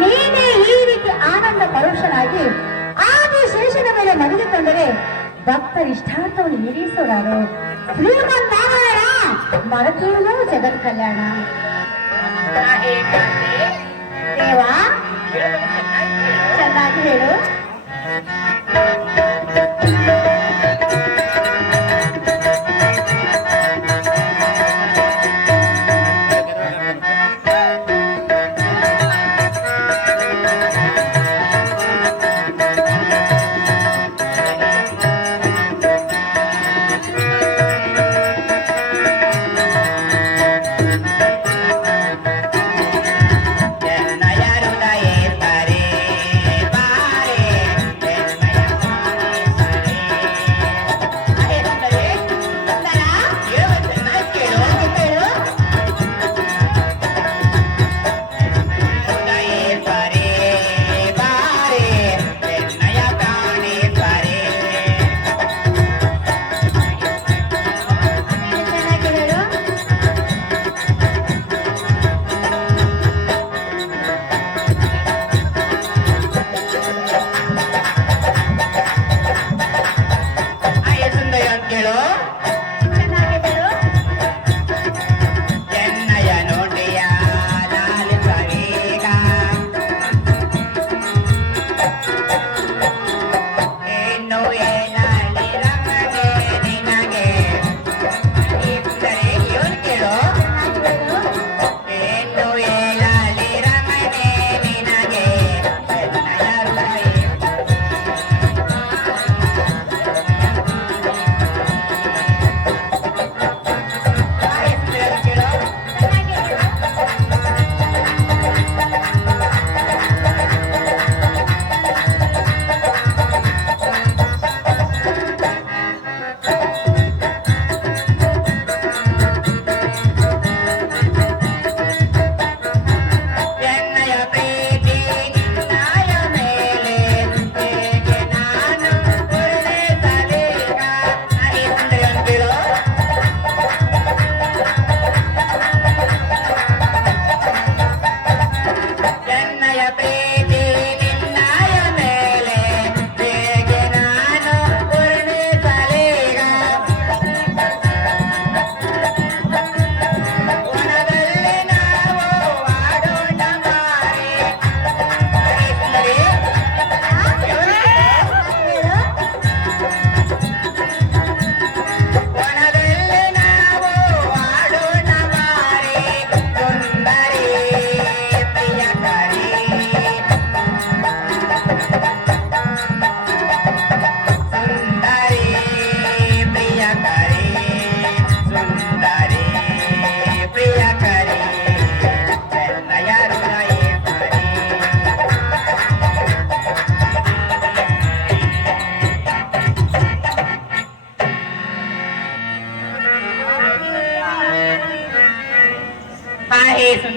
ನೀನೇ ಈ ರೀತಿ ಆನಂದ ಪರೋಕ್ಷನಾಗಿ ಆದಿಶೇಷನ ಮೇಲೆ ಮಲಗಿಕೊಂಡರೆ ಭಕ್ತರ ಇಷ್ಟಾರ್ಥವನ್ನು ಈಡೇರಿಸೋರಾರು ಶ್ರೀಮನ್ನಾರಾಯಣ ಮರತೀರುವುದು ಜಗತ್ ಕಲ್ಯಾಣ. ದೇವ ಚೆನ್ನಾಗಿ ಹೇಳು.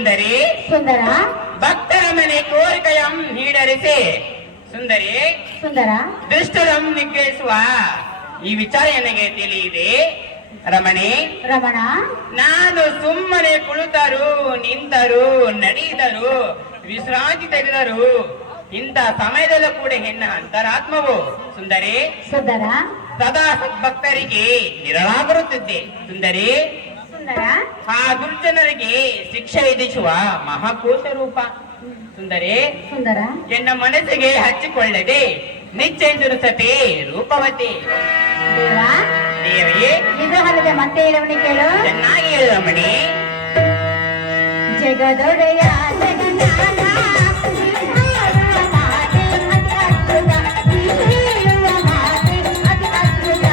ಸುಂದರಿ ಸುಂದರ ಭಕ್ತರ ಮನೆ ಕೋರಿಕೆಯಂ ಈಡೇರಿಸಿ ಸುಂದರಿ ಸುಂದರ ದುಷ್ಟರಂ ನಿಗ್ರಹಿಸುವ ಈ ವಿಚಾರ ನನಗೆ ತಿಳಿಯಿದೆ ರಮಣಿ. ರಮಣ, ನಾನು ಸುಮ್ಮನೆ ಕುಳಿತರು ನಿಂತರು ನಡೆಯಿದರು ವಿಶ್ರಾಂತಿ ತೆಗೆದರು ಇಂಥ ಸಮಯದಲ್ಲೂ ಕೂಡ ಹೆಣ್ಣ ಅಂತರಾತ್ಮವು ಸುಂದರಿ ಸುಂದರ ಸದಾ ಸದ್ಭಕ್ತರಿಗೆ ನಿರಳಾಗಿರುತ್ತಿದ್ದೆ ಸುಂದರಿ. ಸುಂದರ ಆ ದುರ್ಜನರಿಗೆ ಶಿಕ್ಷೆ ವಿಧಿಸುವ ಮಹಾಕೋಶ ರೂಪ ಸುಂದರಿ. ಸುಂದರ ಎನ್ನ ಮನಸ್ಸಿಗೆ ಹಚ್ಚಿಕೊಳ್ಳದೆ ನಿಶ್ಚಯಿಸಿರು ಸತಿ ರೂಪವತಿ ದೇವ ದೇವಿ. ಇದು ಅಲ್ಲದೆ ಮತ್ತೆ ಇರವಣಿ ಕೇಳು. ಚೆನ್ನಾಗಿ ಹೇಳು ರಮಣಿ. ಜಗದೊಡೆಯ ಜಗನ್ನಾಥ, ನೀಡುವ ಮಾತೆ ಅತಿ ಅದ್ಭುತ, ನೀಡುವ ಮಾತೆ ಅತಿ ಅದ್ಭುತ.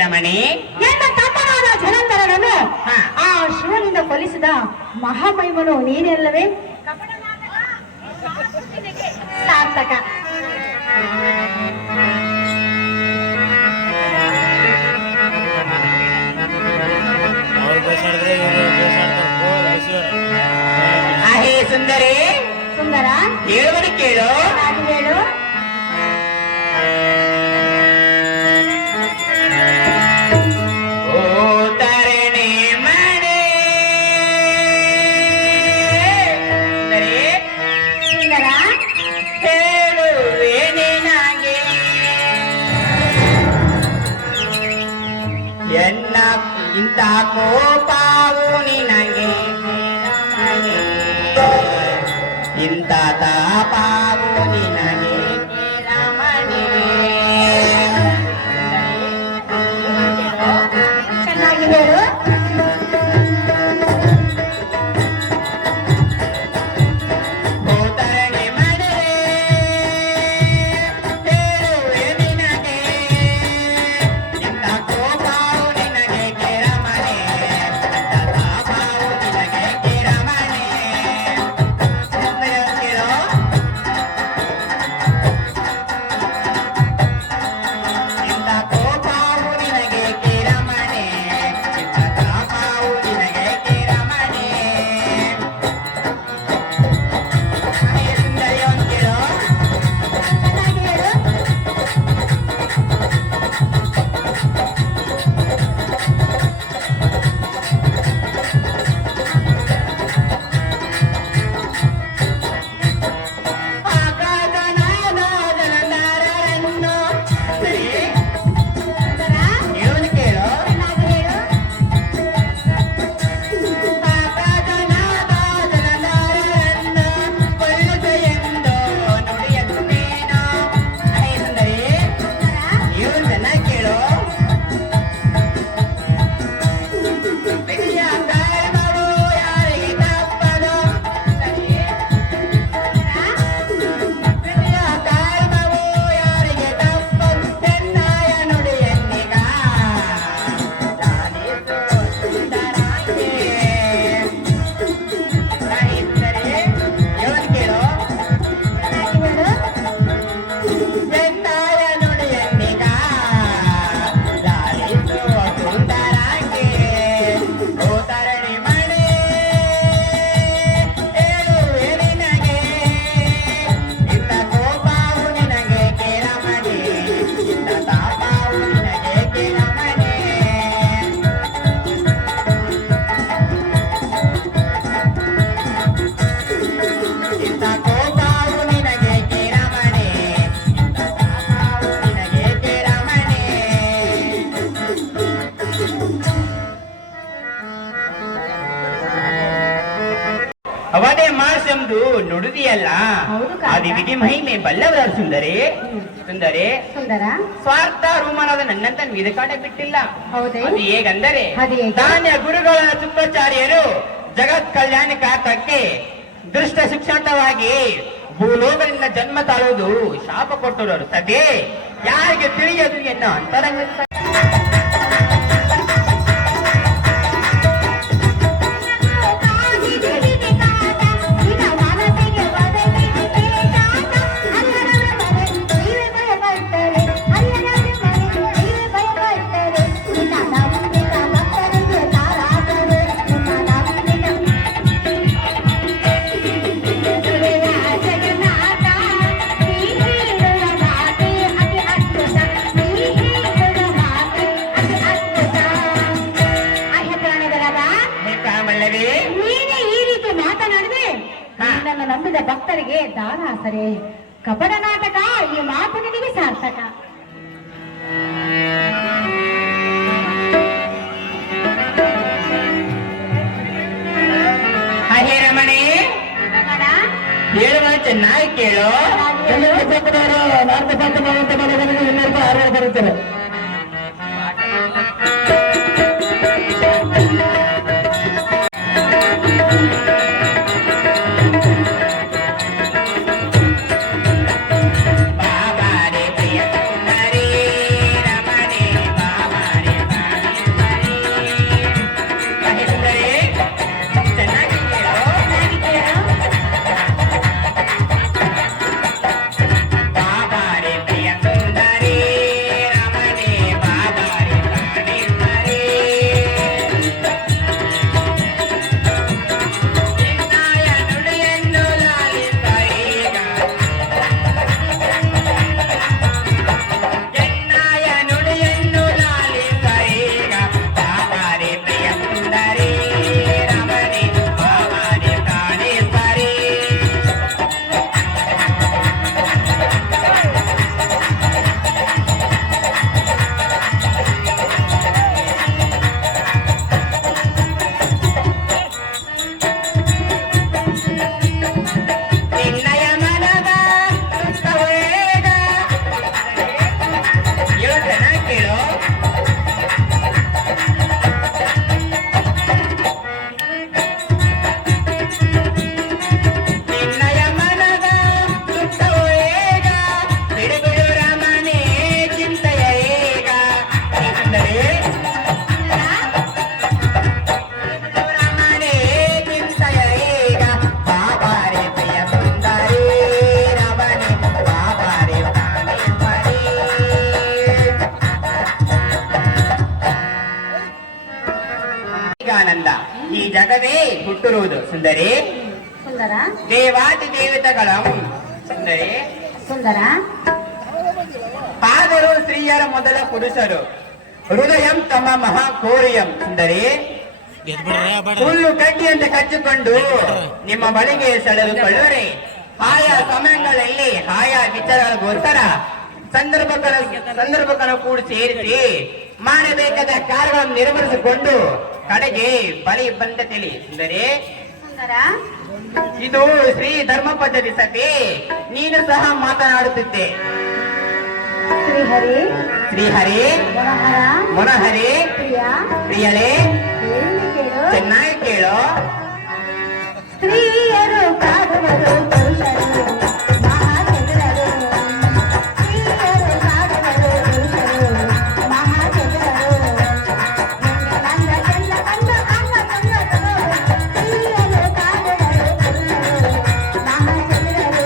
ರಮಣಿ, ಎನ್ನ ತಮ್ಮನಾದ ಜಲಂಧರನನ್ನು ಹಾ. ಆ ಶಿವನಿಂದ ಕೊಲಿಸಿದ ಮಹಾಮಹಿಮನು ನೀನೆಲ್ಲವೇ? ಸಾರ್ಥಕ. ಆಹೇ ಸುಂದರಿ, ಸುಂದರ ಹೇಳುವುದು ಕೇಳು. ಅದು ಹೇಳು. ಇಂಥ ಕೋಪಾವು ನಿನಗೆ ಇಂಥ ತಾಪಾವು ನಿನಗೆ ಚೆನ್ನಾಗಿ ಹೇಳು. ಅವನೇ ಮಾಸೆಂದು ನುಡಿದಿಯಲ್ಲ, ಹೌದು ಕಾಕ. ಅದು ವಿಧಿ ಮಹಿಮೆ ಬಲ್ಲವರ ಸುಂದರಿ. ಸುಂದರಿ, ಸುಂದರ ಸ್ವಾರ್ಥ ರೂಮನಾದ ನನ್ನಂತ ವಿಧಕಾಟ ಬಿಟ್ಟಿಲ್ಲ. ಹೌದೇ? ಅದು ಹೇಗಂದರೆ, ಅದು ಹೇಗೆ? ಧಾನ್ಯ ಗುರುಗಳ ಶುಕ್ರಾಚಾರ್ಯರು ಜಗತ್ ಕಲ್ಯಾಣ ಕಾತಕ್ಕೆ ದೃಷ್ಟ ಶಿಕ್ಷಾಂತವಾಗಿ ಭೂಲೋಕದಿಂದ ಜನ್ಮ ತಾಳುವುದು ಶಾಪ ಕೊಟ್ಟರು. ಸದೇ ಯಾರಿಗೆ ತಿಳಿಯದು ಎನ್ನೋ ಅಂತರಂಗ ನೀನೇ ಈ ರೀತಿ ಮಾತನಾಡಿದ್ರೆ ನಿನ್ನನ್ನು ನಂಬಿದ ಭಕ್ತರಿಗೆ ದಾನ ಸರಿ. ಕಪಟ ನಾಟಕ, ಈ ಮಾತು ನಿನಗೆ ಸಾರ್ಥಕ. ಹೇ ರಮಣಿ, ಹೇಳುವ ಚೆನ್ನಾಗಿ ಕೇಳು. ಬರುತ್ತಾರೆ. ಆನಂದ ಈ ಜಗವೇ ಹುಟ್ಟಿರುವುದು ಸುಂದರಿ. ಸುಂದರ, ದೇವಾತಿ ದೇವತೆಗಳ ಸುಂದರಿ. ಸುಂದರ, ಆದರೂ ಸ್ತ್ರೀಯರ ಮೊದಲ ಪುರುಷರು ಹೃದಯಂ ತಮ್ಮ ಮಹಾಕೋರಿಯಂ. ಸುಂದರಿ, ಹುಲ್ಲು ಕಡ್ಡಿಯಂತ ಕಚ್ಚಿಕೊಂಡು ನಿಮ್ಮ ಬಳಿಗೆ ಸೆಳೆದುಕೊಳ್ಳುವರೆ ಆಯಾ ಸಮಯಗಳಲ್ಲಿ ಆಯಾ ವಿಚಾರಗಳಿಗೋಸ್ಕರ ಸಂದರ್ಭಗಳನ್ನು ಕೂಡ ಸೇರಿಸಿ ಮಾಡಬೇಕಾದ ಕಾರ್ಯಗಳನ್ನು ನಿರ್ವಹಿಸಿಕೊಂಡು ಕಡೆಗೆ ಬಳಿ ಬಂದ ತಿಳಿ. ಸುಂದರಿ, ಸುಂದರ, ಇದು ಶ್ರೀ ಧರ್ಮ ಪದ್ಧತಿ ಸತಿ. ನೀನು ಸಹ ಮಾತನಾಡುತ್ತಿದ್ದೆ. ಶ್ರೀಹರಿ, ಶ್ರೀಹರಿ, ಮನೋಹರ, ಮನೋಹರಿ, ಪ್ರಿಯ, ಪ್ರಿಯಳೇ, ಏನೆಂದು ಕೇಳು. ಚೆನ್ನಾಗಿ ಕೇಳು. ಸ್ತ್ರೀಯರು ಕಾಡುವರು ಪುರುಷರು ಮಹಾಚಂದ್ರರು. ಸ್ತ್ರೀಯರು ಕಾಡುವರು ಪುರುಷರು ಮಹಾಚಂದ್ರರು. ನನ್ನ ಚಂದ ಕಂಡ ಅಂಗ ಚಂದ್ರರು. ಸ್ತ್ರೀಯರು ಕಾಡುವರು ಪುರುಷರು ಮಹಾಚಂದ್ರರು.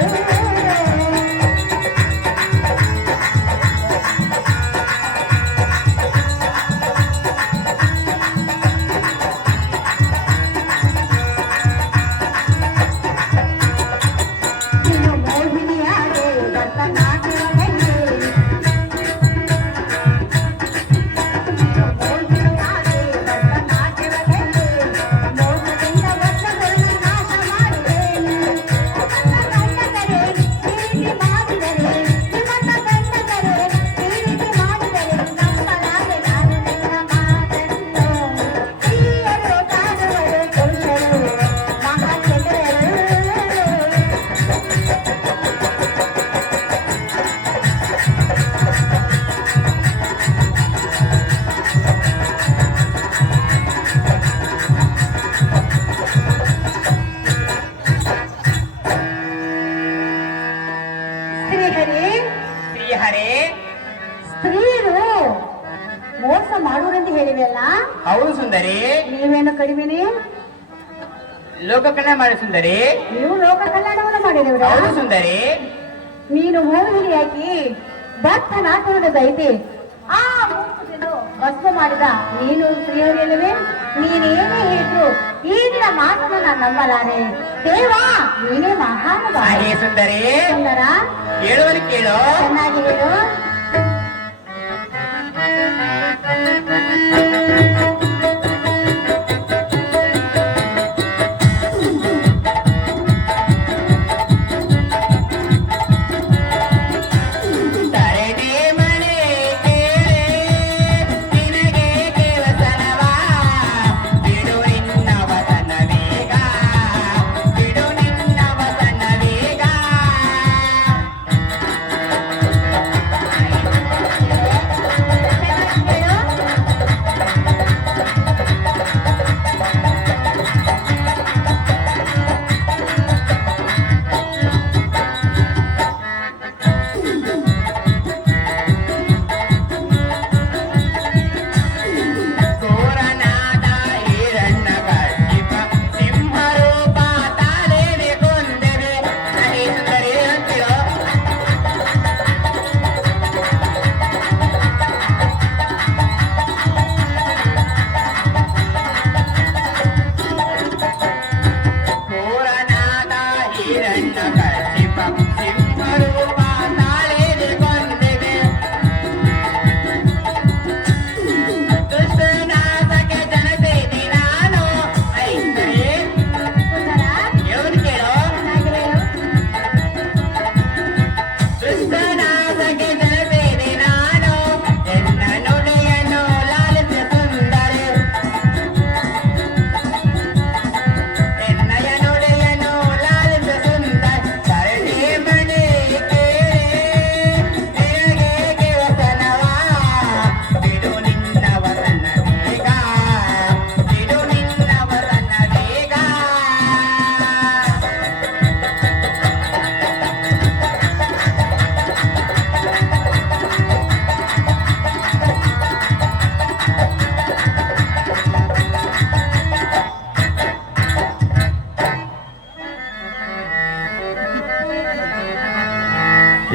ಮಾಡುವರೆಂದು ಹೇಳಿವೆ ಅಲ್ಲ, ಹೌದು ಸುಂದರಿ. ನೀವೇನು ಕಡಿಮೆನೆ? ಲೋಕ ಕಲ್ಯಾಣ ಮಾಡಿ ಸುಂದರಿ. ನೀವು ಲೋಕ ಕಲ್ಯಾಣವನ್ನು ಮಾಡಿದವ್ರ? ಹೌದು ಸುಂದರಿ. ನೀನು ಮೋಹಿನಿಯಾಗಿ ಭಕ್ತನಾಥನದ ದೈತೆ ಆ ಮೂರ್ಖನನ್ನು ಭಸ್ಮ ಮಾಡಿದ ನೀನು ಶ್ರೀಹರಿಯಲ್ಲವೇ? ನೀನೇನೇ ಹೇಳಿದ್ರು ಈ ದಿನ ಮಾತನ್ನು ನಾನು ನಂಬಲಾರೆ. ದೇವ ನೀನೇ ಮಹಾನುಭಾವ. ಹಾಗೆ ಸುಂದರಿ. ಸುಂದರ ಹೇಳುವನು ಕೇಳು. ಚೆನ್ನಾಗಿ ಹೇಳು.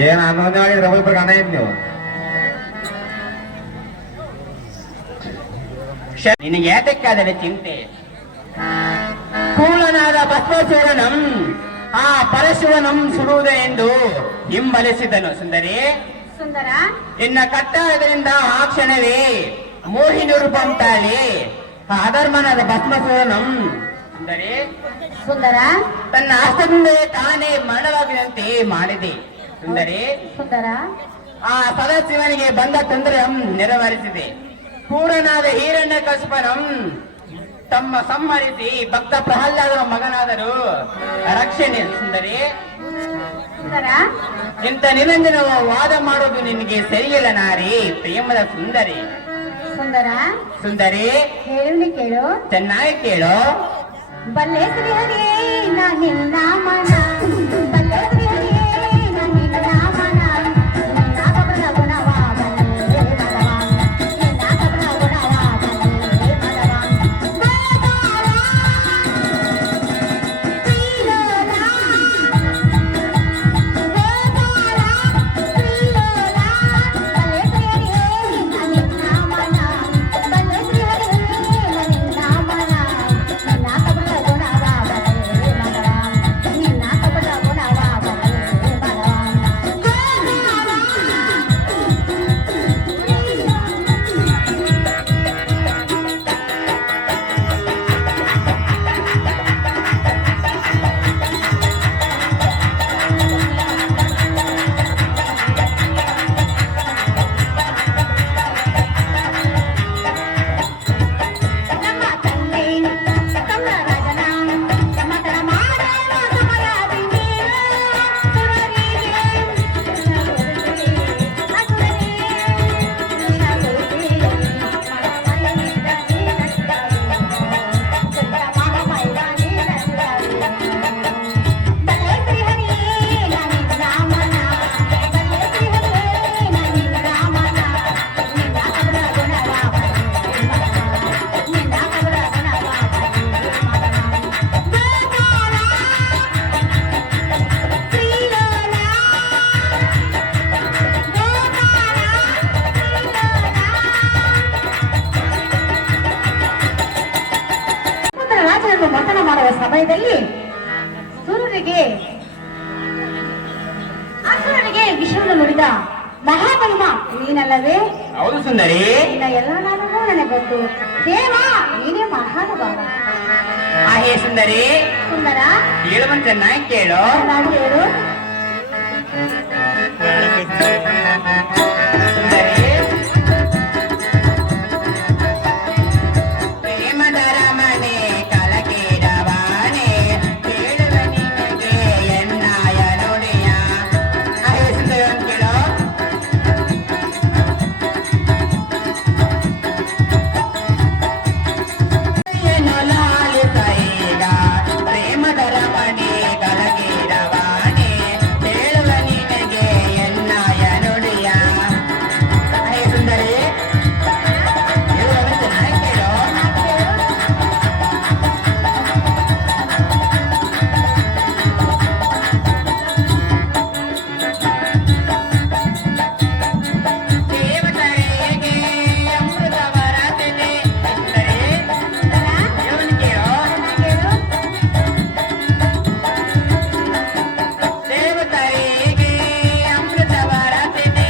ಏನ್ ಅನ್ನೋದು ಹೇಳಿದ್ರೆ ಒಬ್ಬೊಬ್ರಿಗೆ ಅನ್ನ ಇದ್ ನೀವು ನಿನಗೆ ಯಾತಕ್ಕಾದರೆ ಚಿಂತೆ? ಕೂಲನಾದ ಭಸ್ಮಾಸುರನಂ ಆ ಪರಶಿವನಂ ಸುಡುವುದೇ ಎಂದು ಹಿಂಬಲಿಸಿದನು ಸುಂದರಿ. ಸುಂದರ ಇನ್ನ ಕಟ್ಟಾಯದಿಂದ ಆ ಕ್ಷಣವೇ ಮೋಹಿನಿ ರೂಪಂ ತಾಳಿ ಆ ಅಧರ್ಮನಾದ ಭಸ್ಮಾಸುರನಂ ಸುಂದರಿ ಸುಂದರ ತನ್ನ ಹಸ್ತದಿಂದ ತಾನೇ ಮರಣವಾಗುವಂತೆ ಮಾಡಿದೆ ಸುಂದರಿ. ಸುಂದರ ಆ ಸದಾಶಿವನಿಗೆ ಬಂದ ತೊಂದರೆ ನೆರವೇರಿಸಿದೆ. ಪೂರ್ಣನಾದ ಹಿರಣ್ಯ ಕಸ್ಪನಂ ತಮ್ಮ ಸಂಹರಿಸಿ ಭಕ್ತ ಪ್ರಹ್ಲಾದನ ಮಗನಾದರು ರಕ್ಷಣೆ ಸುಂದರಿ. ಸುಂದರ ಇಂಥ ನಿರಂಜನ ವಾದ ಮಾಡೋದು ನಿನಗೆ ಸರಿಯಿಲ್ಲ ನಾರಿ ಪ್ರೇಮದ ಸುಂದರಿ. ಸುಂದರ ಸುಂದರಿ ಹೇಳಿ ಕೇಳು. ಚೆನ್ನಾಗಿ ಕೇಳು. ಬಲ್ಲೆ ಶ್ರೀ ಹರಿಯೇ ನಾ ನಿನ್ನ ಮನ, ಬಲ್ಲೆ ಶ್ರೀ ಹರಿಯೇ ನಾ ನಿನ್ನ ಮನ, ನಿನ್ನ ಕಬರ ಗುಣವ ಬಲ್ಲೆ ಮದವ, ನಿನ್ನ ಕಬರ ಗುಣವ ಬಲ್ಲೆ ಮದವ. ಗೋಪಾಲ ಶ್ರೀಲೋಲ, ಗೋಪಾಲ ಶ್ರೀಲೋಲ, ಬಲ್ಲೆ ಶ್ರೀ ಹರಿಯೇ ನಾ ನಿನ್ನ ಮನ, ಬಲ್ಲೆ ಶ್ರೀ ಹರಿಯೇ ನಾ ನಿನ್ನ ಮನ, ನಿನ್ನ ಕಬರ ಗುಣವ ಬಲ್ಲೆ ಮದವ, ನಿನ್ನ ಸಮಯದಲ್ಲಿ ಅಸುರರಿಗೆ ವಿಷಯವನ್ನು ನುಡಿದ ಮಹಾಬಲಿಮ ನೀನಲ್ಲವೇ? ಹೌದು ಸುಂದರಿ. ನಿನ್ನ ಎಲ್ಲ ನಾಮವೂ ನನಗೆ ಗೊತ್ತು. ದೇವ ನೀನೇ ಮಹಾನುಭಾವ. ಹೇ ಸುಂದರಿ, ಸುಂದರ ಹೇಳುವಂತೆ ನಾಯಿ ಕೇಳು. ನಾನು ಹೇಳು. ಸುಂದರಿ, ಪ್ರೇಮದ ರಮಣೆ ಕಲಕೀರವಾಣೆ ಕೇಳುವ ನಿನಗೆ ಎನ್ನಾಯ ನುಡಿಯ. ಹೇ ಸುಂದರಿ ಒಂದು ಕೇಳು. ಏನು ಲಾಲಿತ ಈಗ ಪ್ರೇಮದ ರಮಣೆ ಕಲಕೀರವಾಣೆ ಕೇಳುವ ನಿನಗೆ ಎನ್ನಾಯ ನುಡಿಯ. ಹೇ ಸುಂದರಿ, ಹೇಳುವಂತೆ ನಾಯಿ ಕೇಳು. ದೇವತೆಗೆ ಅಮೃತವರ ತೆನೆ. ಸುಂದರಿ, ಹೇಳುವಂತೆ ಕೇಳು. ದೇವತೆಗೆ ಅಮೃತವರ ತೆನೆ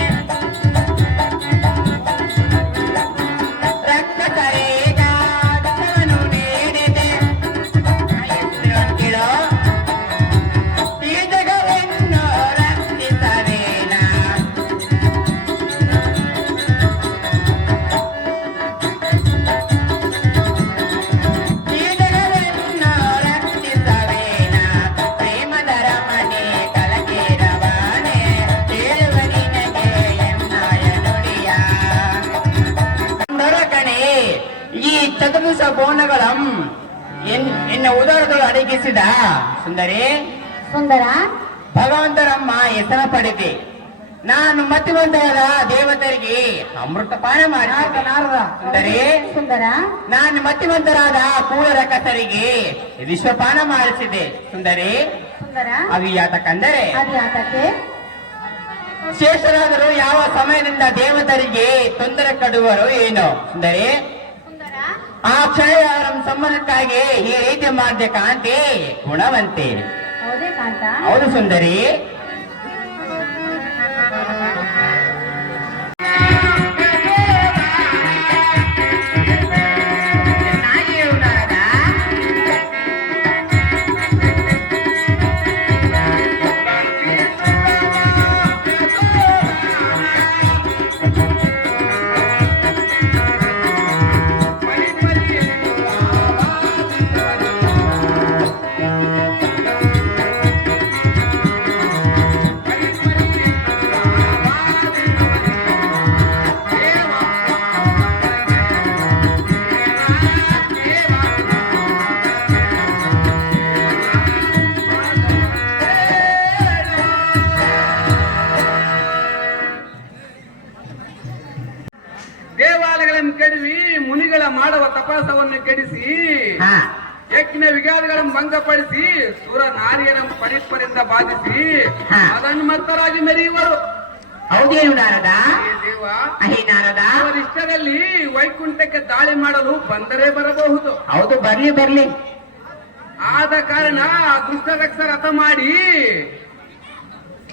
ರಕ್ತಕರೇಗ ರಕ್ತವನ್ನು ನೀಡಿದೆ. ಕೇಳೋ ಈ ಜಗವನ್ನು ರಕ್ಷಿಸಲೇನ. ಈ ಜಗವನ್ನು ರಕ್ಷಿಸವೇನ ಪ್ರೇಮದ ರಮಣೆ ಕಲಕೀರವಾಣೆ ಕೇಳುವ ನಿನಗೆ ಎನ್ನಾಯ ನುಡಿಯ. ಕಣೆ ಈ ಚತುರ್ದಶ ಭುವನಗಳಂ ಎನ್ನ ಉದರದೊಳು ಅಡಗಿಸಿದ ಸುಂದರಿ ಸುಂದರ ಭಗವಂತರಮ್ಮ ಹೆಸರ ಪಡೆದೆ. ನಾನು ಮತಿವಂತರಾದ ದೇವತರಿಗೆ ಅಮೃತಪಾನ ಮಾಡಿ ಸುಂದರಿ, ಸುಂದರ ನಾನು ಮತಿವಂತರಾದ ಕೂಳರ ಕಸರಿಗೆ ವಿಶ್ವಪಾನ ಮಾಡಿಸಿದೆ. ಸುಂದರಿ, ಸುಂದರ ಅದು ಯಾತಕಂದರೆ ಅದು ಯಾತಕ್ಕೆ? ಶೇಷರಾದರು ಯಾವ ಸಮಯದಿಂದ ದೇವತರಿಗೆ ತೊಂದರೆ ಕೊಡುವರು ಏನೋ. ಸುಂದರಿ, ಸುಂದರ ಆ ಕ್ಷಯಂ ಸಂಬಂಧಕ್ಕಾಗಿ ಈ ರೀತಿ ಮಾಡಿದೆ ಕಾಂತಿ ಗುಣವಂತೆ. ಹೌದೇ ಕಾಂತ? ಹೌದು ಸುಂದರಿ. ದೇವಾಲಯಗಳನ್ನು ಕೆಡಿಸಿ ಮುನಿಗಳ ಮಾಡುವ ತಪಾಸವನ್ನು ಕೆಡಿಸಿ ಹಾ ಯಜ್ಞ ವಿಗಾದಿಗಳನ್ನು ಭಂಗಪಡಿಸಿ ಸುರ ನಾರಿಯರ ಪರಿಸ್ಪರಿಂದ ಬಾಧಿಸಿ ಹಾ. ಅದನ್ಮತ್ತರಾಗಿ ಮೆರೆಯುವರು. ಹೌದೇನು ನಾರದ? ಹೇ ದೇವ, ಅಹೇ ನಾರದ, ಅವರ ಇಷ್ಟದಲ್ಲಿ ವೈಕುಂಠಕ್ಕೆ ದಾಳಿ ಮಾಡಲು ಬಂದರೆ ಬರಬಹುದು. ಹೌದು ಬರ್ಲಿ ಬರ್ಲಿ. ಆದ ಕಾರಣ ದುಷ್ಟ ರಕ್ಷ ರಥ ಮಾಡಿ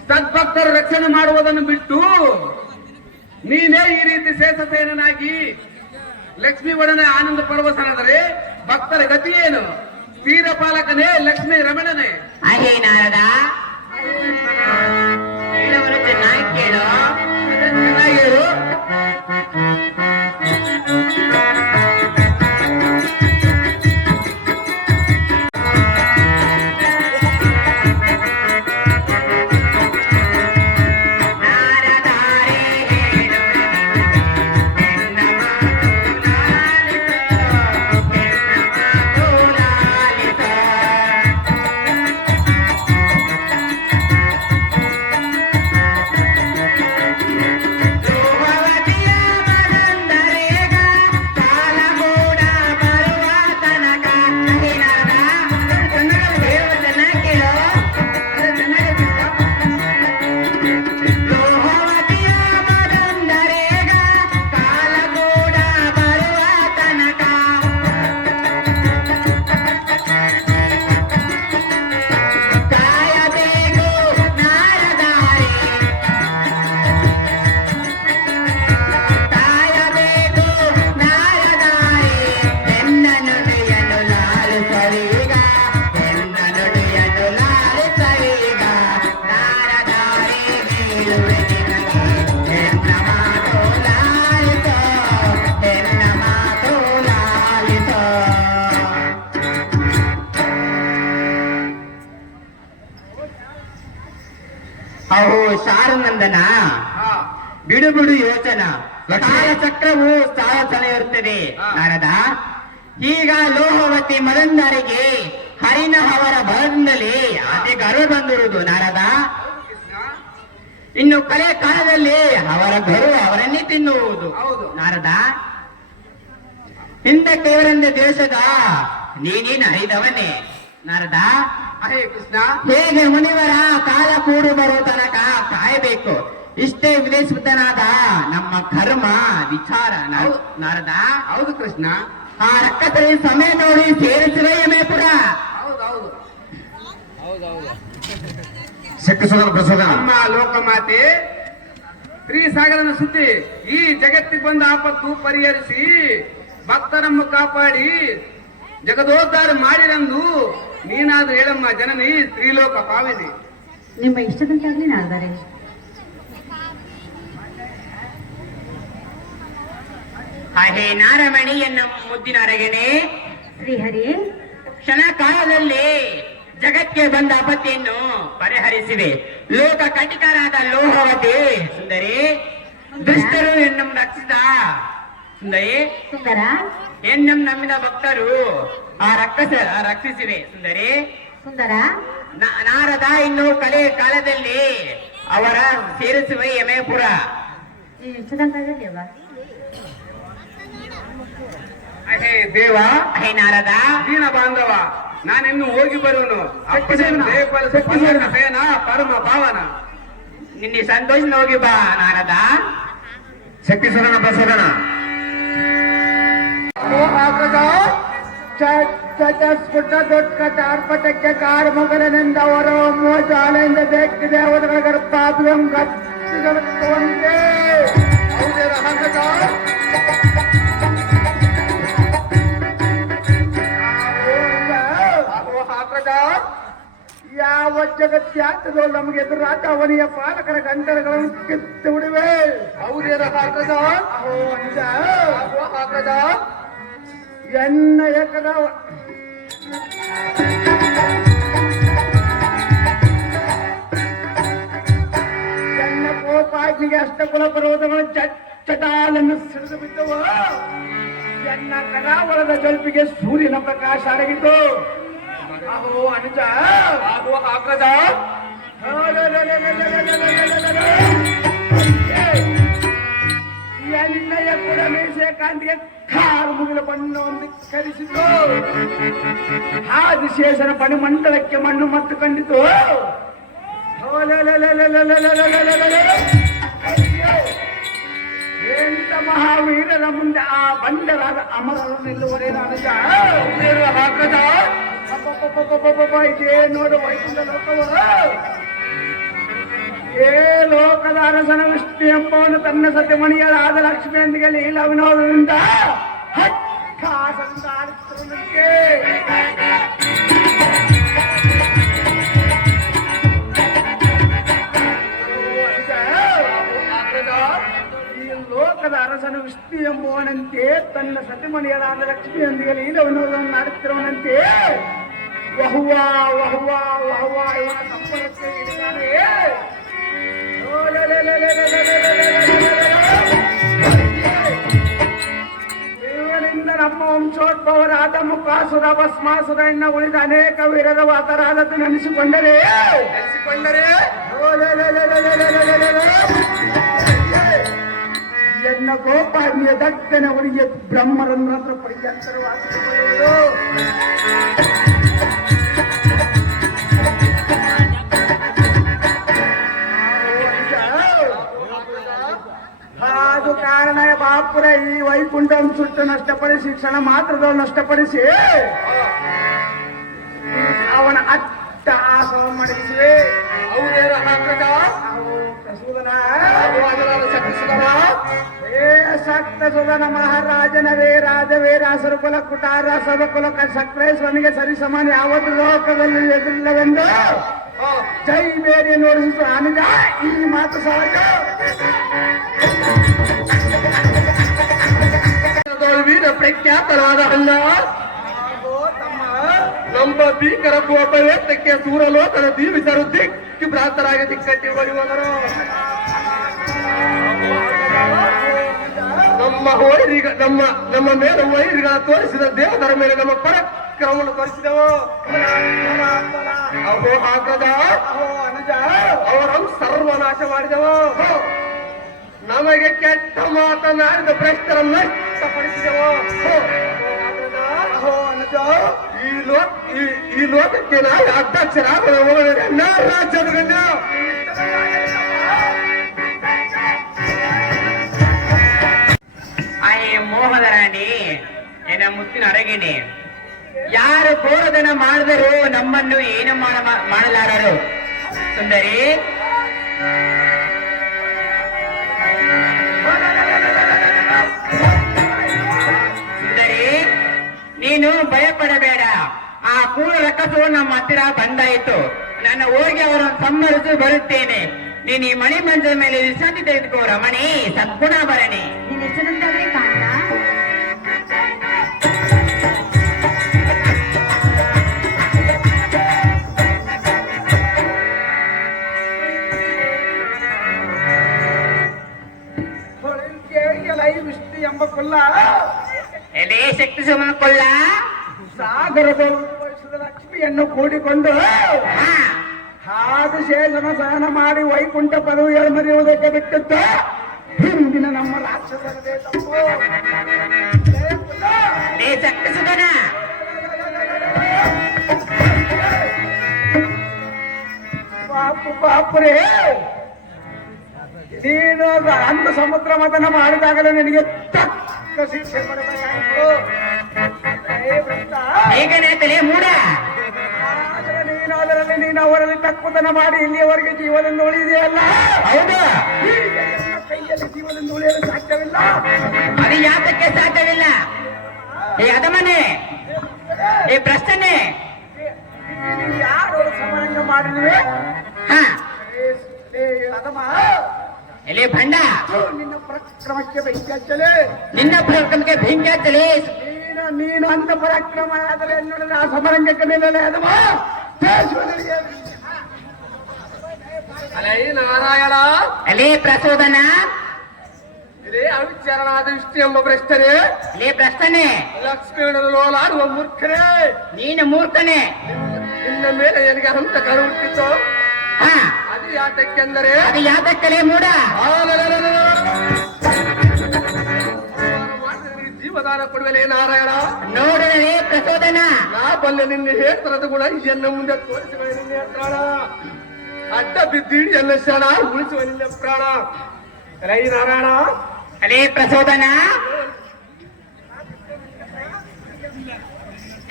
ಸದ್ಭಕ್ತರ ರಕ್ಷಣೆ ಮಾಡುವುದನ್ನು ಬಿಟ್ಟು ನೀನೇ ಈ ರೀತಿ ಶೇಷಸೇನನಾಗಿ ಲಕ್ಷ್ಮೀ ಒಡನೆ ಆನಂದ ಪರವಶನಾದರೆ ಭಕ್ತರ ಗತಿ ಏನು? ತೀರಪಾಲಕನೇ ಲಕ್ಷ್ಮೀ ರಮಣನೇ. ಅಹೇ ನಾರದ, ಹೇಳುವರು ಚೆನ್ನಾಗಿ ಕೇಳು. ಚೆನ್ನಾಗಿ ಹೇಳು. ನಾರದಾರೆ ಹೇಳುವರು ನಿನ್ನ ಮಾತು ಲಾಲಿಸೋ, ನಿನ್ನ ಮಾತು ಲಾಲಿಸೋ. ಅಹೋ ಶಾರನಂದನ ಹಾ ಬಿಡು ಬಿಡು ಯೋಚನ ಲಕ್ಷ್ಮಿ. ಕಾಲ ಚಕ್ರವು ಸಾಲ ಇರುತ್ತದೆ ಹಾ. ನಾರದ ಈಗ ಲೋಹವತಿ ಮದಂದರಿಗೆ ಹರಿನ ಅವರ ಬಲದಿಂದಲೇ ಅತಿ ಗರ್ವ ಬಂದಿರುವುದು ನಾರದ. ಕೃಷ್ಣ ಇನ್ನು ಕಲೆ ಕಾಲದಲ್ಲಿ ಅವರ ಗರ್ವ ಅವರನ್ನೇ ತಿನ್ನುವುದು ಹೌದು. ನಾರದ. ಹಿಂದಕ್ಕೆ ಇವರಿಂದ ದೇಶದ ನೀನೇನು ಹರಿದವನೇ ನಾರದ. ಹೇ ಕೃಷ್ಣ ಹೇಗೆ ಮುನಿವರ ಕಾಲ ಕೂಡಿ ಬರುವ ತನಕ ಕಾಯಬೇಕು, ಇಷ್ಟೇ ವಿದೇಶನಾದ ನಮ್ಮ ಕರ್ಮ ವಿಚಾರ ನಾರದ. ಹೌದು ಕೃಷ್ಣ ಆ ರಕ್ಕಸರಿ ಸಮಯ ನೋಡಿ ಸೇರಿಸುವೆ ಯಮೇಪುರ. ಹೌದು ಶಕ್ತಿ ಸದನ ಪ್ರಸೋದನ ನಮ್ಮ ಲೋಕಮಾತೆ ಶ್ರೀಸಾಗರನ ಸುದ್ದಿ ಈ ಜಗತ್ತಿಗೆ ಬಂದ ಆಪತ್ತು ಪರಿಹರಿಸಿ ಭಕ್ತರನ್ನು ಕಾಪಾಡಿ ಜಗದೋದ್ಧಾರ ಮಾಡಿರಂದು ನೀನಾದ್ರೂ ಹೇಳಮ್ಮ ಜನನಿ ತ್ರಿಲೋಕ ಪಾವಿನಿ. ನಿಮ್ಮ ಇಷ್ಟದಂತಾಗ್ಲಿ ನಾಡ್ದಾರೆ. ಹೇ ನಾರಮಣಿ ಎನ್ನ ಮುದ್ದಿನ ಅರಗನೆ, ಶ್ರೀಹರಿ ಕ್ಷಣ ಕಾಲದಲ್ಲಿ ಜಗಕ್ಕೆ ಬಂದ ಆಪತ್ತಿಯನ್ನು ಪರಿಹರಿಸಿವೆ. ಲೋಕ ಕಟಿಕರಾದ ಲೋಹವತಿ ಸುಂದರಿ, ದುಷ್ಟರು ಎನ್ನಂ ರಕ್ಷಿಸಿದ ಸುಂದರಿ, ಸುಂದರ ಎನ್ನಂ ನಂಬಿದ ಭಕ್ತರು ಆ ರಕ್ಷಿಸಿವೆ ಸುಂದರಿ. ಸುಂದರ ನಾರದ ಇನ್ನು ಕಲೆ ಕಾಲದಲ್ಲಿ ಅವರ ಸೇರಿಸುವೆ ಯಮೇಪುರ. ಈ ಇಷ್ಟದಂತಾಗಲಿ ಅವ ಹೇ ದೇವ ಹೇ ನಾರದ, ದೀನ ಬಾಂಧವ ನಾನಿನ್ನು ಹೋಗಿ ಬರುವನು. ಸೇನ ಪರಮ ಭಾವನ ನಿನ್ನೆ ಸಂತೋಷ ಹೋಗಿ ಬಾ ನಾರದ. ಶಕ್ತಿ ಸದನ ಪ್ರಸೋದನ ಸ್ಫುಟ ದೊಡ್ಡ ಚಾರ್ಪಟಕ್ಕೆ ಕಾರ್ ಮಗನಿಂದ ಹೊರ ಮೋಜಾಲೆಯಿಂದ ಬೇಕಿದೆ ಅವರ ಗರ್ಭಾಭ್ಯಂ ಗತ್ತಿಗೆ ಯಾವ ಜಗತ್ಯಾಗ್ತದೋ ನಮಗೆ ಎದುರಾದ ಅವನಿಯ ಪಾಲಕರ ಗಂಟಲಗಳನ್ನು ಕಿತ್ತು ಬಿಡುವೆ. ಹೌದೇನ ಹಾಕದ ಅಹೋ ನಿಜ ಹಾಕದ ಎನ್ನ ಏಕದ ಎನ್ನ ಕೋಪಾಗ್ನಿಗೆ ಅಷ್ಟಕುಲ ಪರ್ವತಗಳು ಚಟಾಲನ್ನು ಸಿಡಿದು ಬಿದ್ದವು. ಎನ್ನ ಕರಾವಳದ ಜಲ್ಪಿಗೆ ಸೂರ್ಯನ ಪ್ರಕಾಶ ಅಡಗಿತು. ಅಹೋ ಅನುಜ ಅಹೋ ಹಾಕದ ಎಣ್ಣೆಯ ಕೂಡ ಮೀಸೆಕಾಂತಿಗೆ ಕಾರು ಮುಗಿಲ ಬಣ್ಣವನ್ನು ಕರಿಸಿತು. ಆದಿಶೇಷನ ಪಣಿಮಂಡಲಕ್ಕೆ ಮಣ್ಣು ಮತ್ತು ಕಂಡಿತು. ಎಂತ ಮಹಾವೀರರ ಮುಂದೆ ಆ ಬಂಡರಾದ ಅಮರರು ನಿಲ್ಲುವರೇ ಅನುಜ ಹಾಕದ ಇದೇ ನೋಡು ವೈಕುಂಠ ಲೋಕವ. ಏ ಲೋಕದ ಅರಸನ ವಿಷ್ಣು ಎಂಬವನು ತನ್ನ ಸತ್ಯಮಣಿಯರಾದ ಲಕ್ಷ್ಮಿಯೊಂದಿಗೆ ಲೀಲ ವಿನೋದದಿಂದ ಹಠಾಸದಿಂದ ಆಡುತ್ತಿರುವುದಕ್ಕೆ ಈ ಲೋಕದ ಅರಸನು ವಿಷ್ಣು ಎಂಬುವನಂತೆ ತನ್ನ ಸತಿಮಣಿಯರಾದ ಲಕ್ಷ್ಮಿಯೊಂದಿಗೆ ಲೀಲ ವಿನೋದವನ್ನು ಆಡುತ್ತಿರುವನಂತೆ ವಹುವಾ ವಹುವಾ ವಹುವಾ ಇವನ ಸಂಪರ್ಕಕ್ಕೆ ಇದ್ದಾನೆ. ಇವನಿಂದ ನಮ್ಮ ವಂಶೋದ್ಭವರಾದ ಮುಖಾಸುರ ಭಸ್ಮಾಸುರ ಎನ್ನ ಉಳಿದ ಅನೇಕ ವೀರರ ವಾತರಾದದ್ದು ನೆನೆಸಿಕೊಂಡರೆ ಎನ್ನ ಗೋಪಾಗ್ನಿಯ ದಕ್ಕನ ಉಳಿಗೆ ಬ್ರಹ್ಮರಂದ್ರ ಪರ್ಯಂತರವಾಗಿರುವುದು. ಅದು ಕಾರಣ ಬಾಪುರ ಈ ವೈಕುಂಠವನ್ನು ಸುಟ್ಟು ನಷ್ಟಪಡಿಸಿ ಕ್ಷಣ ಮಾತ್ರದಲ್ಲಿ ನಷ್ಟಪಡಿಸಿ ಅವನ ಅಟ್ಟ ಆಸವ ಮಡಗಿಸುವೆ. ಸಕ್ತಸುಧನ ಮಹಾರಾಜನವೇ ರಾಜವೀರಾಸರು ಕುಲ ಕುಟಾರ ಸದಕುಲ ಸಕ್ರೇಶ್ವರನಿಗೆ ಸರಿಸಮಾನ ಯಾವತ್ತು ಲೋಕದಲ್ಲಿ ಎದುರಿಲ್ಲವೆಂದು ಜೈ ಬೇರೆ ನೋಡಿಸಿತು ಅನುಜ ಈ ಮಾತು ಸಹಜ. ವೀರ ಪ್ರಖ್ಯಾತರಾದ ಅಲ್ಲ ತಮ್ಮ ಎಂಬ ಭೀಕರ ಕೋಪವೇತ್ತಕ್ಕೆ ಸೂರಲೋಕದ ದೀವಿಸರು ದಿಕ್ಕಿ ಭ್ರಾಂತರಾಗಿ ದಿಕ್ಕಟ್ಟಿ ಬರುವವರು ನಮ್ಮ ಮೇಲೆ ವೈರಿಗಳ ತೋರಿಸಿದ ದೇವತರ ಮೇಲೆ ನಮ್ಮ ಪರಾಕ್ರಮವನ್ನು ತೋರಿಸಿದೆವು. ಅಹೋ ಆಗದ ಅವರನ್ನು ಸರ್ವನಾಶ ಮಾಡಿದೆವು. ನಮಗೆ ಕೆಟ್ಟ ಮಾತನಾಡಿದ ಭ್ರಷ್ಟರನ್ನು ನಷ್ಟಪಡಿಸಿದೆವು. ಈ ಲೋಕಕ್ಕೆ ನಾವು ಅಧ್ಯಕ್ಷರಾಗದ ರಾಜ್ಯದ ಗಣ್ಯ ಮೋಹದ ರಾಣಿ ಏನ ಮುತ್ತಿನ ಅರಗಿಣಿ ಯಾರು ಘೋರದನ ಮಾಡಿದರೂ ನಮ್ಮನ್ನು ಏನು ಮಾಡಲಾರರು. ಸುಂದರಿ ಸುಂದರಿ ನೀನು ಭಯಪಡಬೇಡ. ಆ ಕೂಳ ರಕ್ಕಸವು ನಮ್ಮ ಹತ್ತಿರ ಬಂದಾಯಿತು. ನಾನು ಹೋಗಿ ಅವರನ್ನು ಸಂಹರಿಸಿ ಬರುತ್ತೇನೆ. ನೀನು ಈ ಮಣಿ ಮಂಚದ ಮೇಲೆ ವಿಶ್ರಾಂತಿ ತೆಗೆದುಕೋ ರಮಣಿ, ಸದ್ಗುಣ ಭರಣಿ. ನಿನ್ನ ಹೆಸರಂತಾದ್ರೆ ಕಾಂತ. ವಿಷ್ಣು ಎಂಬ ಕೊಲ್ಲ ಎಲೆ ಶಕ್ತಿ ಸುಮನ ಕೊಳ್ಳ ಸಾಗರದಲ್ಲಿ ವಹಿಸಿದ ಲಕ್ಷ್ಮಿಯನ್ನು ಕೂಡಿಕೊಂಡು ಆದಿಶೇಷನ ಸಹನ ಮಾಡಿ ವೈಕುಂಠ ಪದವಿ ಎಳಮರಿಯುವುದಕ್ಕೆ ಬಿಟ್ಟಿತ್ತು. ಹಿಂದಿನ ನಮ್ಮ ರಾಕ್ಷಸರದೇ ತಪ್ಪು. ಶಕ್ತಿ ಸುಧನ ಪಾಪುರೇ, ನೀನು ಅಂದು ಸಮುದ್ರ ಮತನ ಮಾಡಿದಾಗಲೇ ನಿನಗೆ ತಕ್ಕ ಶಿಕ್ಷೆ ಪಡಬೇಕಾಯಿತು. ಹೇಗೇನೆ ಮೂಡ ನೀನು ಅದರಲ್ಲಿ ನೀನು ಅವರಲ್ಲಿ ತಕ್ಕುತನ ಮಾಡಿ ಇಲ್ಲಿಯವರೆಗೆ ಜೀವನದಿಂದ ಉಳಿದೆಯಲ್ಲ. ಹೌದು, ಕೈಯಲ್ಲಿ ಜೀವನದಿಂದ ಉಳಿಯಲು ಸಾಧ್ಯವಿಲ್ಲ. ಅದು ಯಾತಕ್ಕೆ ಸಾಧ್ಯವಿಲ್ಲ? ಈ ಅದಮನೆ, ಈ ಪ್ರಶ್ನೆ ಯಾರು ಸಮಾರಂಗ ಮಾಡಿದ್ವಿ? ಅದಮ ಎಲೆ ಭಂಡ, ನಿನ್ನ ಪರಾಕ್ರಮಕ್ಕೆ ಬೆಂಕಿ ಹಚ್ಚಲೆ. ನಿನ್ನ ಪರಾಕ್ರಮಕ್ಕೆ ಬೆಂಕಿ ಹಚ್ಚಲಿ. ನೀನು ಅಂತ ಪರಾಕ್ರಮ ಆದರೆ ಎನ್ನುವುದನ್ನು ಆ ಸಮರಂಗಕ್ಕೆ ನಿಲ್ಲಲೇ ಅದಮ ಅಲೈ ನಾರಾಯಣ, ಎಲೆ ಪ್ರಚೋದನ, ಇದೇ ಅವಿಚಾರನಾದ ವಿಷ್ಣು ಎಂಬ ಭ್ರಷ್ಟರೇ, ಎಲೆ ಪ್ರಶ್ನೆ ಲಕ್ಷ್ಮೀಣನು ಲೋಲಾಡುವ ಮೂರ್ಖರೇ, ನೀನು ಮೂರ್ಖನೆ. ನಿನ್ನ ಮೇಲೆ ನನಗೆ ಅಂತ ಕರು ಹುಟ್ಟಿತ್ತು. ಹಾ, ಅದು ಯಾತಕ್ಕೆಂದರೆ ಅದು ಯಾತಕ್ಕಲೇ ಮೂಡ ಜೀವದಾನ ಕೊಡುವಲೇ ನಾರಾಯಣ. ನೋಡಲೇ ಪ್ರಚೋದನ, ನಾ ಬಲ್ಲೆ ನಿನ್ನ ಹೇಳ್ತರದ ಗುಣ ಎನ್ನ ಮುಂದೆ ತೋರಿಸುವ ನಿನ್ನೆ ಪ್ರಾಣ, ಅಡ್ಡ ಬಿದ್ದಿಡಿ ಎನ್ನ ಶಣ ಉಳಿಸುವ ನಿನ್ನೆ ಪ್ರಾಣ. ರೈ ನಾರಾಯಣ, ಅಲೇ ಪ್ರಚೋದನ,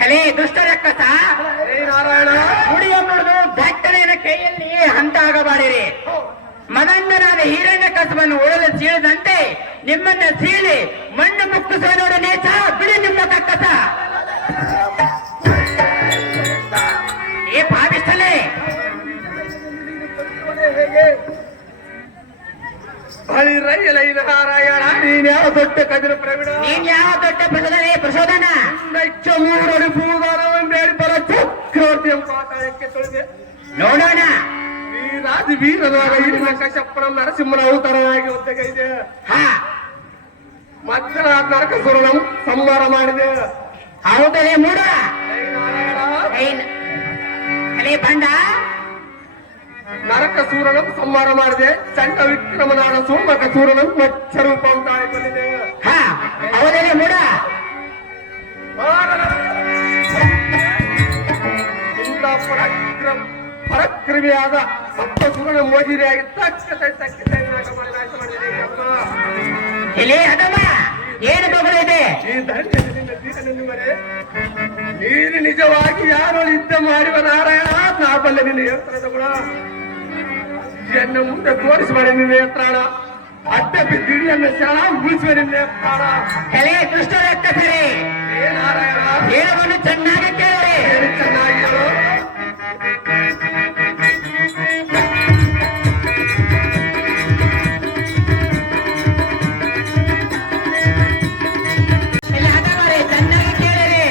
ಅಲೇ ದುಷ್ಟ ರಕ್ಕಸ, ರೈ ನಾರಾಯಣ, ಗುಡಿಯ ಮುಡಿದು ದಟ್ಟನೆಯ ಕೈಯಲ್ಲಿ ಹಂತಾಗಬಾಡಿರಿ. ಮದಂಡನಾದ ಹಿರಣ್ಯ ಕಸವನ್ನು ಒಳಲು ಸೀಳದಂತೆ ನಿಮ್ಮನ್ನ ಸೀಳಿ ಮಣ್ಣು ಮುಕ್ಕಿಸೋನೋಡ ನೇಚ ಬಿಡಿ ನಿಮ್ಮ ಕಕ್ಕಸ. ಏ ಭಾವಿಸಲೇ ಹೇಗೆ ಬಳಿ ರೈ ನಾರಾಯಣ, ನೀನ್ ಯಾವ ದೊಡ್ಡ ಕದಿರ ಪ್ರವೀಣ, ನೀನ್ ಯಾವ ದೊಡ್ಡ ಪ್ರಚೋದನೆ ಪ್ರಚೋದನ ನಚ್ಚ ಮೂರಡಿ ಭೂದಾನವೆಂಬೇಡಿ ಬಲ ಚಕ್ರವರ್ತಿ ಎಂಬ ಪಾತಾಳಕ್ಕೆ ತೊಳೆದೆ. ನೋಡೋಣ. ವೀರಾಜ ವೀರನಾದ ಹಿರಿನ ಕಶ್ಯಪನ ನರಸಿಂಹನ ಅವತಾರವಾಗಿ ಒದ್ದಗೈದೆ. ಹಾ, ಮಕ್ಕಳ ನರಕಸುರನ ಸಂಹಾರ ಮಾಡಿದೆ. ಹೌದಲೇ ಮೂಡ. ರೈ ನಾರಾಯಣ, ಅಲೇ ಬಂಡ, ನರಕಸೂರನ ಸಂಹಾರ ಮಾಡಿದೆ. ಚಂಡ ವಿಕ್ರಮನಾದ ಸೋಮಕ ಸೂರನ ಮಚ್ಚ ರೂಪ ಉಂಟಾಗಿ ಬಂದಿದೆ. ಹಾ, ಹೌದಲೇ ಮೂಡ. ಇಂಥ ಪರಾಕ್ರಮಿಯಾದ ಸಪ್ತಸುರನ ಮೋಜಿರಿಯಾಗಿ ತಕ್ಕ ನಾಶ ಮಾಡಿದೆ. ಇಲ್ಲಿ ಅದಮ್ಮ ಏನು ಬಗಳಿದೆ? ಈ ದಂಡದಿಂದ ತೀರನೆಂದರೆ ನೀನು ನಿಜವಾಗಿ ಯಾರು ಯುದ್ಧ ಮಾಡುವ ನಾರಾಯಣ, ನಾ ಬಲ್ಲೆ ನಿನ್ನ ಯಂತ್ರದ ಗುಣ ಎನ್ನ ಮುಂದೆ ತೋರಿಸುವ ನಿನ್ನ ಯಂತ್ರಾಣ, ಅಡ್ಡ ಬಿದ್ದಿಡಿಯನ್ನು ಶರಣ ಉಳಿಸುವ ನಿನ್ನ ಯಂತ್ರಾಣ. ಕಲೆ ದುಷ್ಟ ರಕ್ತಸರಿ ಏ ನಾರಾಯಣ, ಹೇಳವನ್ನು ಚೆನ್ನಾಗಿ ಕೇಳಿ. ಏನು ಚೆನ್ನಾಗಿ ಹೇಳು. ಇಲ್ಲಿ ಅದವರೇ ಚೆನ್ನಾಗಿ ಕೇಳಿರಿ.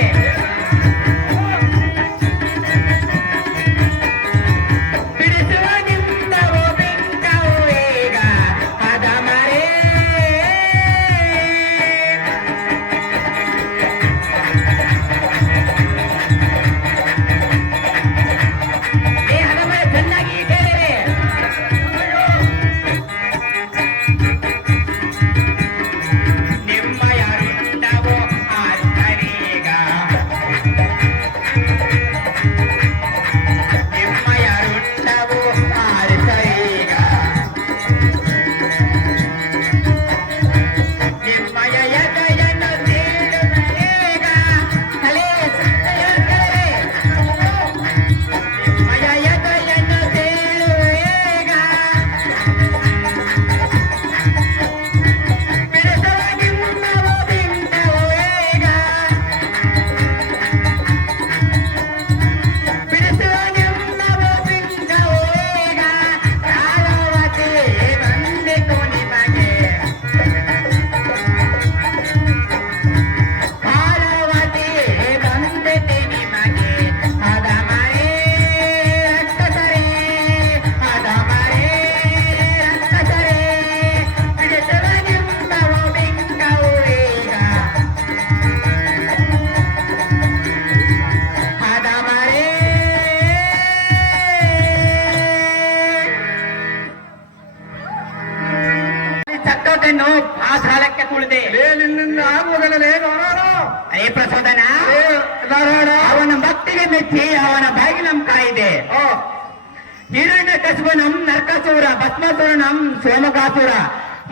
ಹಿರಣ್ಯಕಶಿಪುನಂ ನರಕಾಸುರ ಭಸ್ಮಾಸುರನಂ ಸೋಮಕಾಸುರ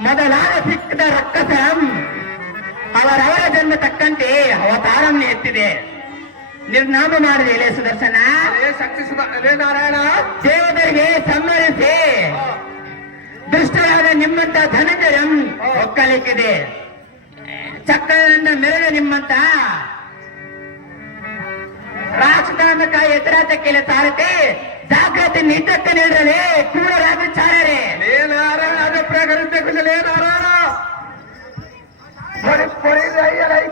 ಮೊದಲಾದ ಸಿಕ್ಕದ ರಕ್ಕಸಂ ಅವರವರ ಜನ್ಮ ತಕ್ಕಂತೆ ಅವತಾರವನ್ನು ಎತ್ತಿದೆ. ನಿರ್ನಾಮ ಮಾಡಿದೆ ಎಲೆ ಸುದರ್ಶನ. ಲೇ ನಾರಾಯಣ, ದೇವತೆಗೆ ಸಂಹರಿಸಿ ದುಷ್ಟರಾದ ನಿಮ್ಮಂತ ಧನಂಜಯಂ ಒಕ್ಕಲಿಕ್ಕಿದೆ. ಚಕ್ರದಿಂದ ಮೆರೆದ ನಿಮ್ಮಂತ ರಾಕ್ಷಸಾಂಬಕ ಎದುರಾತಕ್ಕೆಲೆ ತಾರತೆ ಜಾಗ್ರತೆ ನಿದ್ದಕ್ಕ ನೀಡಲೇ ಕೂಡರಾದ ಚಾರರೆ. ಲೇ ನಾರಾಯಣ, ಅದೇ ಪ್ರಕರಿತ ಲೇ ನಾರಾಯಣ.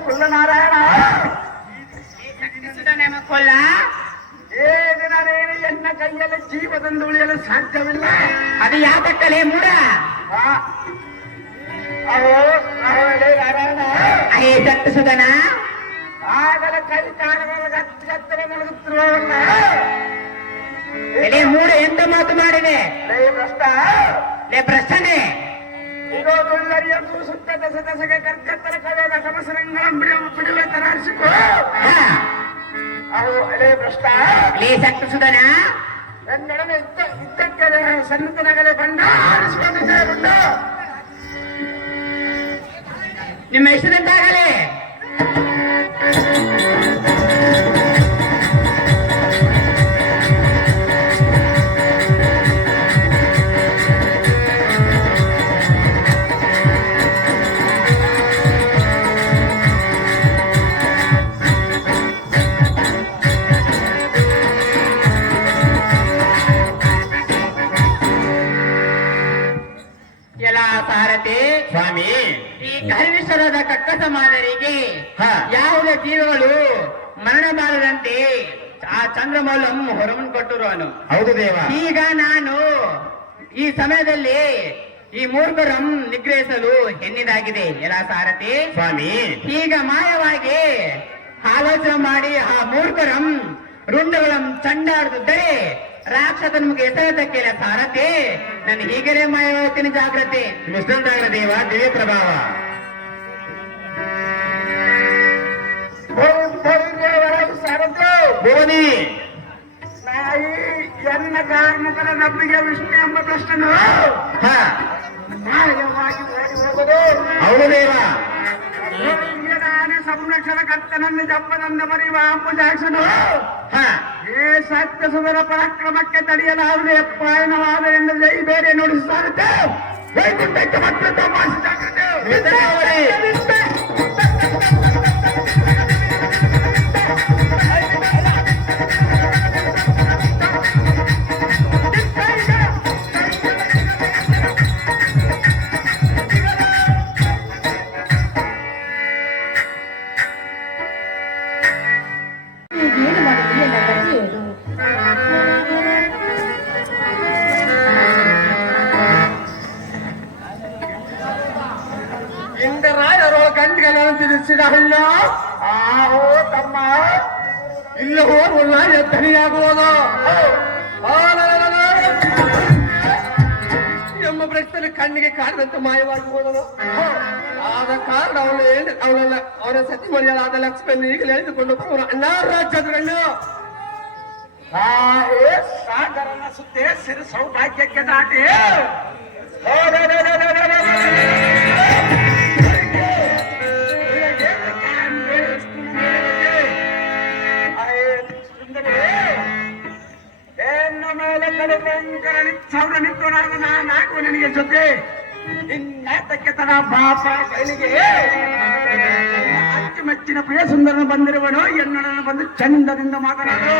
ಕುಲ್ಲ ನಾರಾಯಣ ಕೊಲ್ಲ ಏನಿನ ಎನ್ನ ಕೈಯಲ್ಲಿ ಜೀವದಂದು ಉಳಿಯಲು ಸಾಧ್ಯವಿಲ್ಲ. ಅದು ಯಾತಕ್ಕಲೇ ಮೂಡ ನಾರಾಯಣ ಅಹೇ ದತ್ತ ಸುಧನ ಆಗಲ ಕೈ ಕಾಲಗಳ ಹತ್ತಿರ ಮಲಗುತ್ತಿರುವವಲ್ಲ. ಎಲೆ ಮೂಡ ಎಂತ ಮಾತು ಮಾಡಿದೆ ಭ್ರಷ್ಟ ಲೇ ಪ್ರಶ್ನೆ ಇದೊಂದುಳ್ಳರಿಯನ್ನು ಸುತ್ತ ದಸ ದಶಗೆ ಕರ್ಕತ್ತರ ಕಳೆದ ಸಮಸರಂಗಳ ಬಿಡುವೆ ತರಾರಿಸಿಕೋ. ಅವು ಎಲೆ ಭ್ರಷ್ಟ ಲೇ ಸತ್ತ ಸುಧನ ನನ್ನೊಡನೆ ಇದ್ದಕ್ಕೆ ಸನ್ನತನಾಗಲೇ ಬಂಡ ಆರಿಸಿಕೊಂಡಿದ್ದೆ ಬಂಡ. ನಿಮ್ಮ ಹೆಸರಿಂದಾಗಲೇ ಎಲ್ಲ ಸಾರಥಿ ಸ್ವಾಮಿ, ಈ ಕಲ್ವಿಶ್ವರದ ಕಕ್ಕಸ ಮಾದರಿಗೆ ಹಾ. ಯಾವುದೇ ಜೀವಗಳು ಮರಣ ಬಾರದಂತೆ ಆ ಚಂದ್ರಮೌಳಂ ಹೊರವನ್ನು ಕೊಟ್ಟಿರುವನು. ಹೌದು ದೇವ. ಈಗ ನಾನು ಈ ಸಮಯದಲ್ಲಿ ಈ ಮೂರ್ಖರಂ ನಿಗ್ರಹಿಸಲು ಎನ್ನಿದಾಗಿದೆ ಎಲ್ಲ ಸಾರಥಿ. ಸ್ವಾಮಿ, ಈಗ ಮಾಯವಾಗಿ ಆಲೋಚನೆ ಮಾಡಿ ಆ ಮೂರ್ಖರಂ ರುಂಡಗಳಂ ಚಂಡಾಡುತ್ತಿದ್ದರೆ ರಾಕ್ಷಸ ನಮಗೆ ಎಸೆಯುವುದಕ್ಕಿಲ್ಲ ಸಾರಥಿ. ನಾನು ಹೀಗಲೇ ಮಾಯ ಹೋಗ್ತೀನಿ, ಜಾಗ್ರತೆ. ಮಿಸ್ಟರ್ ದೇವ ದಿವ್ಯ ಪ್ರಭಾವ. ಸಾರಥಿ ಭುವನಿ ನಾಯಿ ಎನ್ನ ಕಾರ್ಮಿಕರ ನಬ್ಬಿಗೆ ವಿಷ್ಣು ಎಂಬ ಪ್ರಶ್ನನು ಹಾ, ನ್ಯಾಯವಾಗಿ ಓಡಿ ಹೋಗುವುದು. ಹೌದು ದೇವ. ನಾನೇ ಸಂರಕ್ಷಣ ಕರ್ತನನ್ನು ಜಪ್ಪನನ್ನು ಮರಿವ ಅಂಬುಜಾಕ್ಷನು ಹಾ, ಏ ಸತ್ಯ ಸುಧರ ಪರಾಕ್ರಮಕ್ಕೆ ತಡೆಯಲಾಗದೆ ಪಾಯನವಾದ ಎಂದು ಜೈ ಬೇರೆ ನುಡಿಸುತ್ತಾರೆ. ವೈಕುಂಠಕ್ಕೆ ಮತ್ತೆ ತಮಾಷೆ ಜಾಗ್ರತೆ. ಏನು ಮಾಡಿದ್ರಿ ಎಲ್ಲ ಕಥೆ ಹೇಳು. ಇಂದ್ರಾಯರು ಗಂಟೆಗಳನ್ನು ತಿಳಿಸಿದ ಹಳ್ಳ ಆಹೋ ತಮ್ಮ ಇಲ್ಲ ಹೋಗುವಲ್ಲ ಎತ್ತನಿಯಾಗುವುದು ಎಂಬ ಭ್ರಷ್ಟನ ಕಣ್ಣಿಗೆ ಕಾಣದಂತೆ ಮಾಯವಾಗಿ ಹೋದನು. ಆದ ಕಾರಣ ಅವನ ಸತಿ ಮರಿಯಲಾದ ಲಕ್ಷ್ಮಿಯನ್ನು ಈಗಲೇ ಎಳೆದುಕೊಂಡು ಬರುವನು. ಅಣ್ಣ ರಾಜ್ಯಗಳನ್ನು ತಾಯೇ ಸಾಗರನ ಸುದ್ದಿ ಸಿರು ಸೌಭಾಗ್ಯಕ್ಕೆ ದಾಟಿ ಹೆಣ್ಣು ಮೇಲೆ ಕಡಿಮೆ ನಿತ್ಸೌರ ನಿಂತುನಾಗ ನಾಲ್ಕು ನನಗೆ ಜೊತೆ ಇನ್ನಾತಕ್ಕೆ ತನ ಪಾಪ ಕೈಲಿಗೆ ಅಚ್ಚುಮೆಚ್ಚಿನ ಪ್ರಿಯ ಸುಂದರನು ಬಂದಿರುವನು. ಎನ್ನಡನ್ನು ಬಂದು ಚಂದದಿಂದ ಮಾತನಾಡು.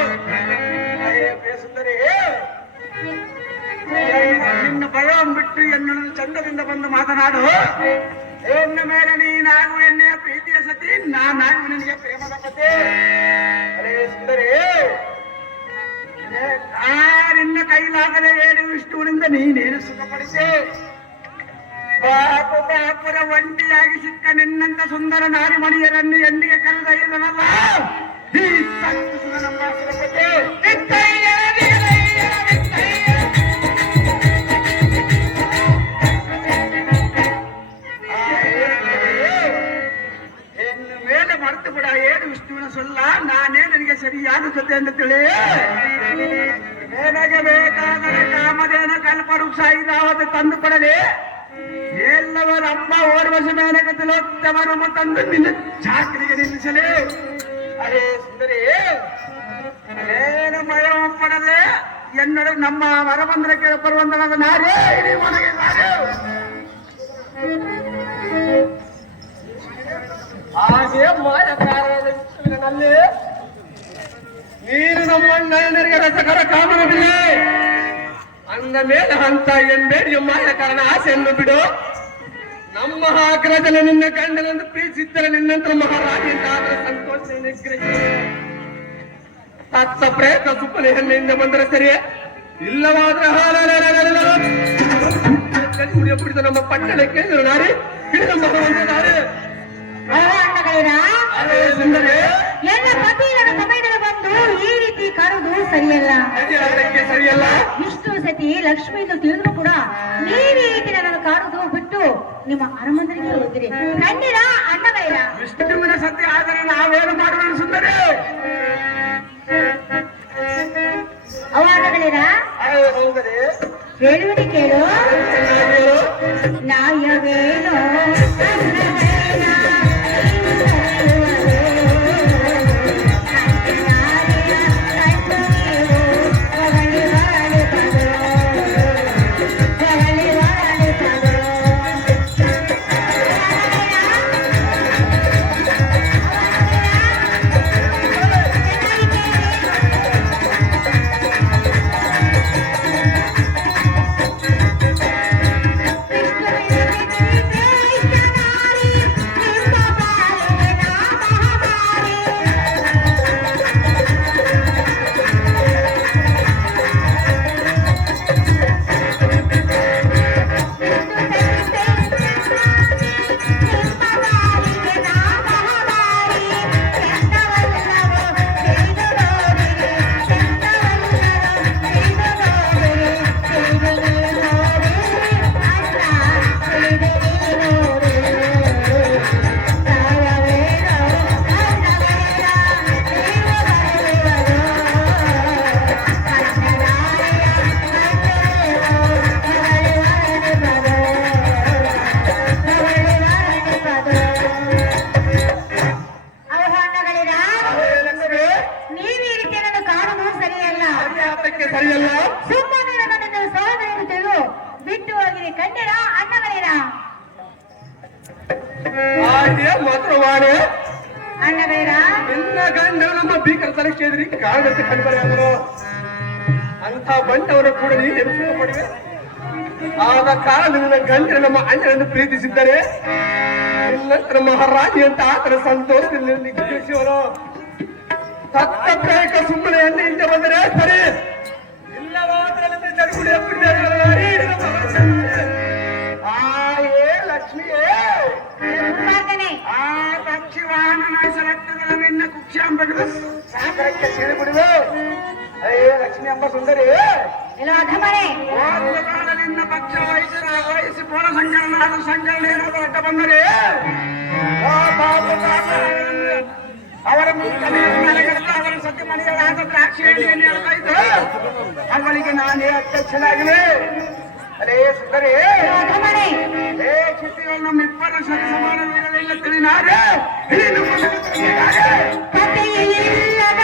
ಪ್ರಿಯ ಸುಂದರಿ, ನಿನ್ನ ಭಯ ಬಿಟ್ಟು ಎನ್ನಡನ್ನು ಚಂದದಿಂದ ಬಂದು ಮಾತನಾಡು. ಹೆಣ್ಣ ಮೇಲೆ ನೀನಾಗು ಎನ್ನೆಯ ಪ್ರೀತಿಯ ಸತಿ, ನಾನಾಗು ನಿನಗೆ ಪ್ರೇಮದ ಪತಿ. ಅರೇ ಸುಂದರಿ, ನಿನ್ನ ಕೈಲಾಗದೆ ಏಳು ವಿಷ್ಣುವಿನಿಂದ ನೀನೇನು ಸುಖಪಡಿಸಿ ಬಾಪುರ ಒಂಟಿಯಾಗಿ ಸಿಕ್ಕ ನಿನ್ನಂತ ಸುಂದರ ನಾರಿ ಮಣಿಯರನ್ನು ಎಂದಿಗೆ ಕರೆದೊಯ್ಯದನಲ್ಲ ಈ ಸಂತಸದ ನಮ್ಮ ಸುರಪತಿ. ಹೆಣ್ಣು ಮೇಲೆ ಮರೆತು ಬಿಡ ಏಳು ವಿಷ್ಣುವಿನ ಸೊಲ್ಲ, ನಾನೇ ನನಗೆ ಸರಿಯಾದ ಜೊತೆ ಅಂತ ತಿಳಿ. ನನಗೆ ಬೇಕಾದರೆ ಪರುಕ್ಷ ಐರಾವತ ತಂದು ಕೊಡಲಿ ಎಲ್ಲವರ ಅಮ್ಮ ಓರ್ವಶ ಮೇನಕ ತಿಲೋತ್ತಮರನ್ನು ತಂದು ನಿನ್ನ ಚಾಕರಿಗೆ ನಿಲ್ಲಿಸಲಿ. ಅರೇ ಸುಂದರಿ, ಏನು ಮಯ ಪಡದೆ ಎನ್ನಡ ನಮ್ಮ ಮರಮಂದಿರಕ್ಕೆ ಬರುವಂತ ನಾರೇ ಇಡೀ ಮನೆಗೆ ನಾರೇ. ಹಾಗೆ ಮಾಯಕಾರದಲ್ಲಿ ನೀನು ನಮ್ಮಣ್ಣರಿಗೆ ರಸಕರ ಕಾಮನವಿಲ್ಲ ಅಂದ ಮೇಲೆ ಹಂತ ಎಂಬೇಡಿಯ ಮಾಯಕಾರನ ಆಸೆಯನ್ನು ಬಿಡು. ನಮ್ಮ ಆಗ್ರಹದಲ್ಲಿ ನಿನ್ನ ಗಂಡನನ್ನು ಪ್ರೀತಿಸಿದ್ದರೆ ನಿನ್ನಂತರ ಮಹಾರಾಜ ಅಂತ ಆದ್ರೆ ಸಂತೋಷ ನಿಗ್ರಹಿಸಿ ತತ್ತ ಪ್ರಯತ್ನ ಸುಪ್ಪನೆ ಹೆಮ್ಮೆಯಿಂದ ಬಂದರೆ ಸರಿಯೇ, ಇಲ್ಲವಾದ್ರೆ ಕುಡಿದ ನಮ್ಮ ಪಟ್ಟಣಕ್ಕೆ ನಾರಿ ಹಿಡಿದ ಮಹವಂತ ನಾರಿ. ಎಲ್ಲ ಪತಿಗಳ ಸಮಯದಲ್ಲಿ ಬಂದು ಈ ರೀತಿ ಕಾಣುವುದು ಸರಿಯಲ್ಲ. ಸರಿಯಲ್ಲ. ಇಷ್ಟು ಸತಿ ಲಕ್ಷ್ಮಿ ಎಂದು ತಿಳಿದ್ರು ಕೂಡ ನೀವು ಈ ರೀತಿ ನನ್ನನ್ನು ಕಾಣುವುದು ಬಿಟ್ಟು ನಿಮ್ಮ ಅರಮಂದಿರಿಗೆ ಹೋಗಿರಿ. ಕಂಡಿರ ಅಣ್ಣಗೈರ ವಿಷ್ಣುವಿನ ಸತ್ಯ ಆದರೆ ನಾವೇನು ಮಾಡುವ ಸುಂದರಿ. ಅವ ಅಣ್ಣಗಳಿರ ಸುಂದರಿ ಹೇಳುವುದಿ ಕೇಳು. ನಾಯವೇನೋ ಸರಿಯಲ್ಲ. ಸುಮ್ಮನೆ ನನ್ನನ್ನು ಸಹೋದರಿಯನ್ನು ತೆಗೆದು ಬಿಟ್ಟು ಹೋಗಿರಿ. ಕಂಡಿರ ಅಣ್ಣಗಳಿರ ಹಾಗೆ ಮಾತ್ರವಾಡೆ ಅಣ್ಣಗಳಿರ ನಿನ್ನ ಗಂಡ ನಮ್ಮ ಭೀಕರ ತಲಕ್ಷೇದ್ರಿ ಕಾರಣಕ್ಕೆ ಕಂಡುಬರೆಯಾದರು ಅಂತ ಬಂಟವರು ಕೂಡ ನೀ ನೆನಪು ಪಡಿವೆ. ಆದ ಕಾರಣದಿಂದ ಗಂಡ ನಮ್ಮ ಅಣ್ಣನನ್ನು ಪ್ರೀತಿಸಿದ್ದರೆ ನಿನ್ನಂತರ ಮಹಾರಾಜಿ ಅಂತ ಆತರ ಸಂತೋಷದಲ್ಲಿ ನಿಗ್ರಹಿಸುವರು. ತತ್ತ ಪ್ರೇಕ ಸುಮ್ಮನೆ ಎಣ್ಣೆಯಿಂದ ಬಂದರೆ ಸರಿ, ಇಲ್ಲವಾದ್ರೆ ಲಕ್ಷ್ಮಿಯೇ ದುರ್ಮಾರ್ಗನೇ. ಆ ಪಕ್ಷಿವಾಹನ ನಾಶರಕ್ತದ ನಿನ್ನ ಕುಕ್ಷಾಂಬಗಳು ಸಾಗರಕ್ಕೆ ಸೇರಿಬಿಡುವೆ. ಅಯ್ಯೇ ಲಕ್ಷ್ಮಿ ಎಂಬ ಸುಂದರಿ, ಎಲ್ಲ ಅಧಮನೆ ನಿನ್ನ ಪಕ್ಷ ವಹಿಸಿ ಪೋಣ ಸಂಕಲನ ಸಂಕಲನ ಏನಾದರೂ ಅಡ್ಡ ಬಂದರೆ ಅವರ ಅವರ ಸತ್ಯ ಮನೆಯಾದ ದ್ರಾಕ್ಷಿ ಎಣ್ಣೆಯನ್ನು ಹೇಳ್ತಾ ಇದ್ದು ಅವಳಿಗೆ ನಾನೇ ಅಧ್ಯಕ್ಷನಾಗಿವೆ. ಅಲೇ ಸುಂದರಿ, ಅಧಮನೆ ಏ ಚಿತ್ತಿಗಳು ನಮ್ಮಿಬ್ಬರ ಸರಿ ಸಮಾನವಿರಲಿಲ್ಲ ತಿಳಿನಾರೆ ಕಥೆಯಿಲ್ಲದ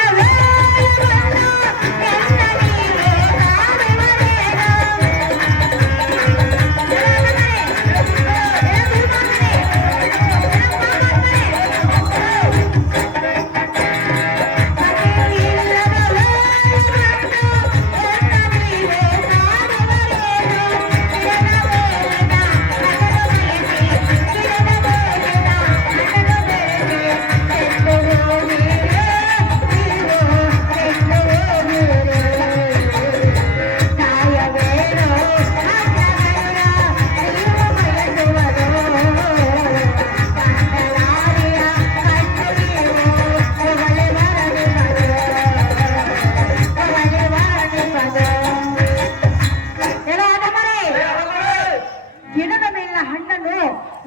ಗಿಡದ ಮೇಲಿನ ಹಣ್ಣನ್ನು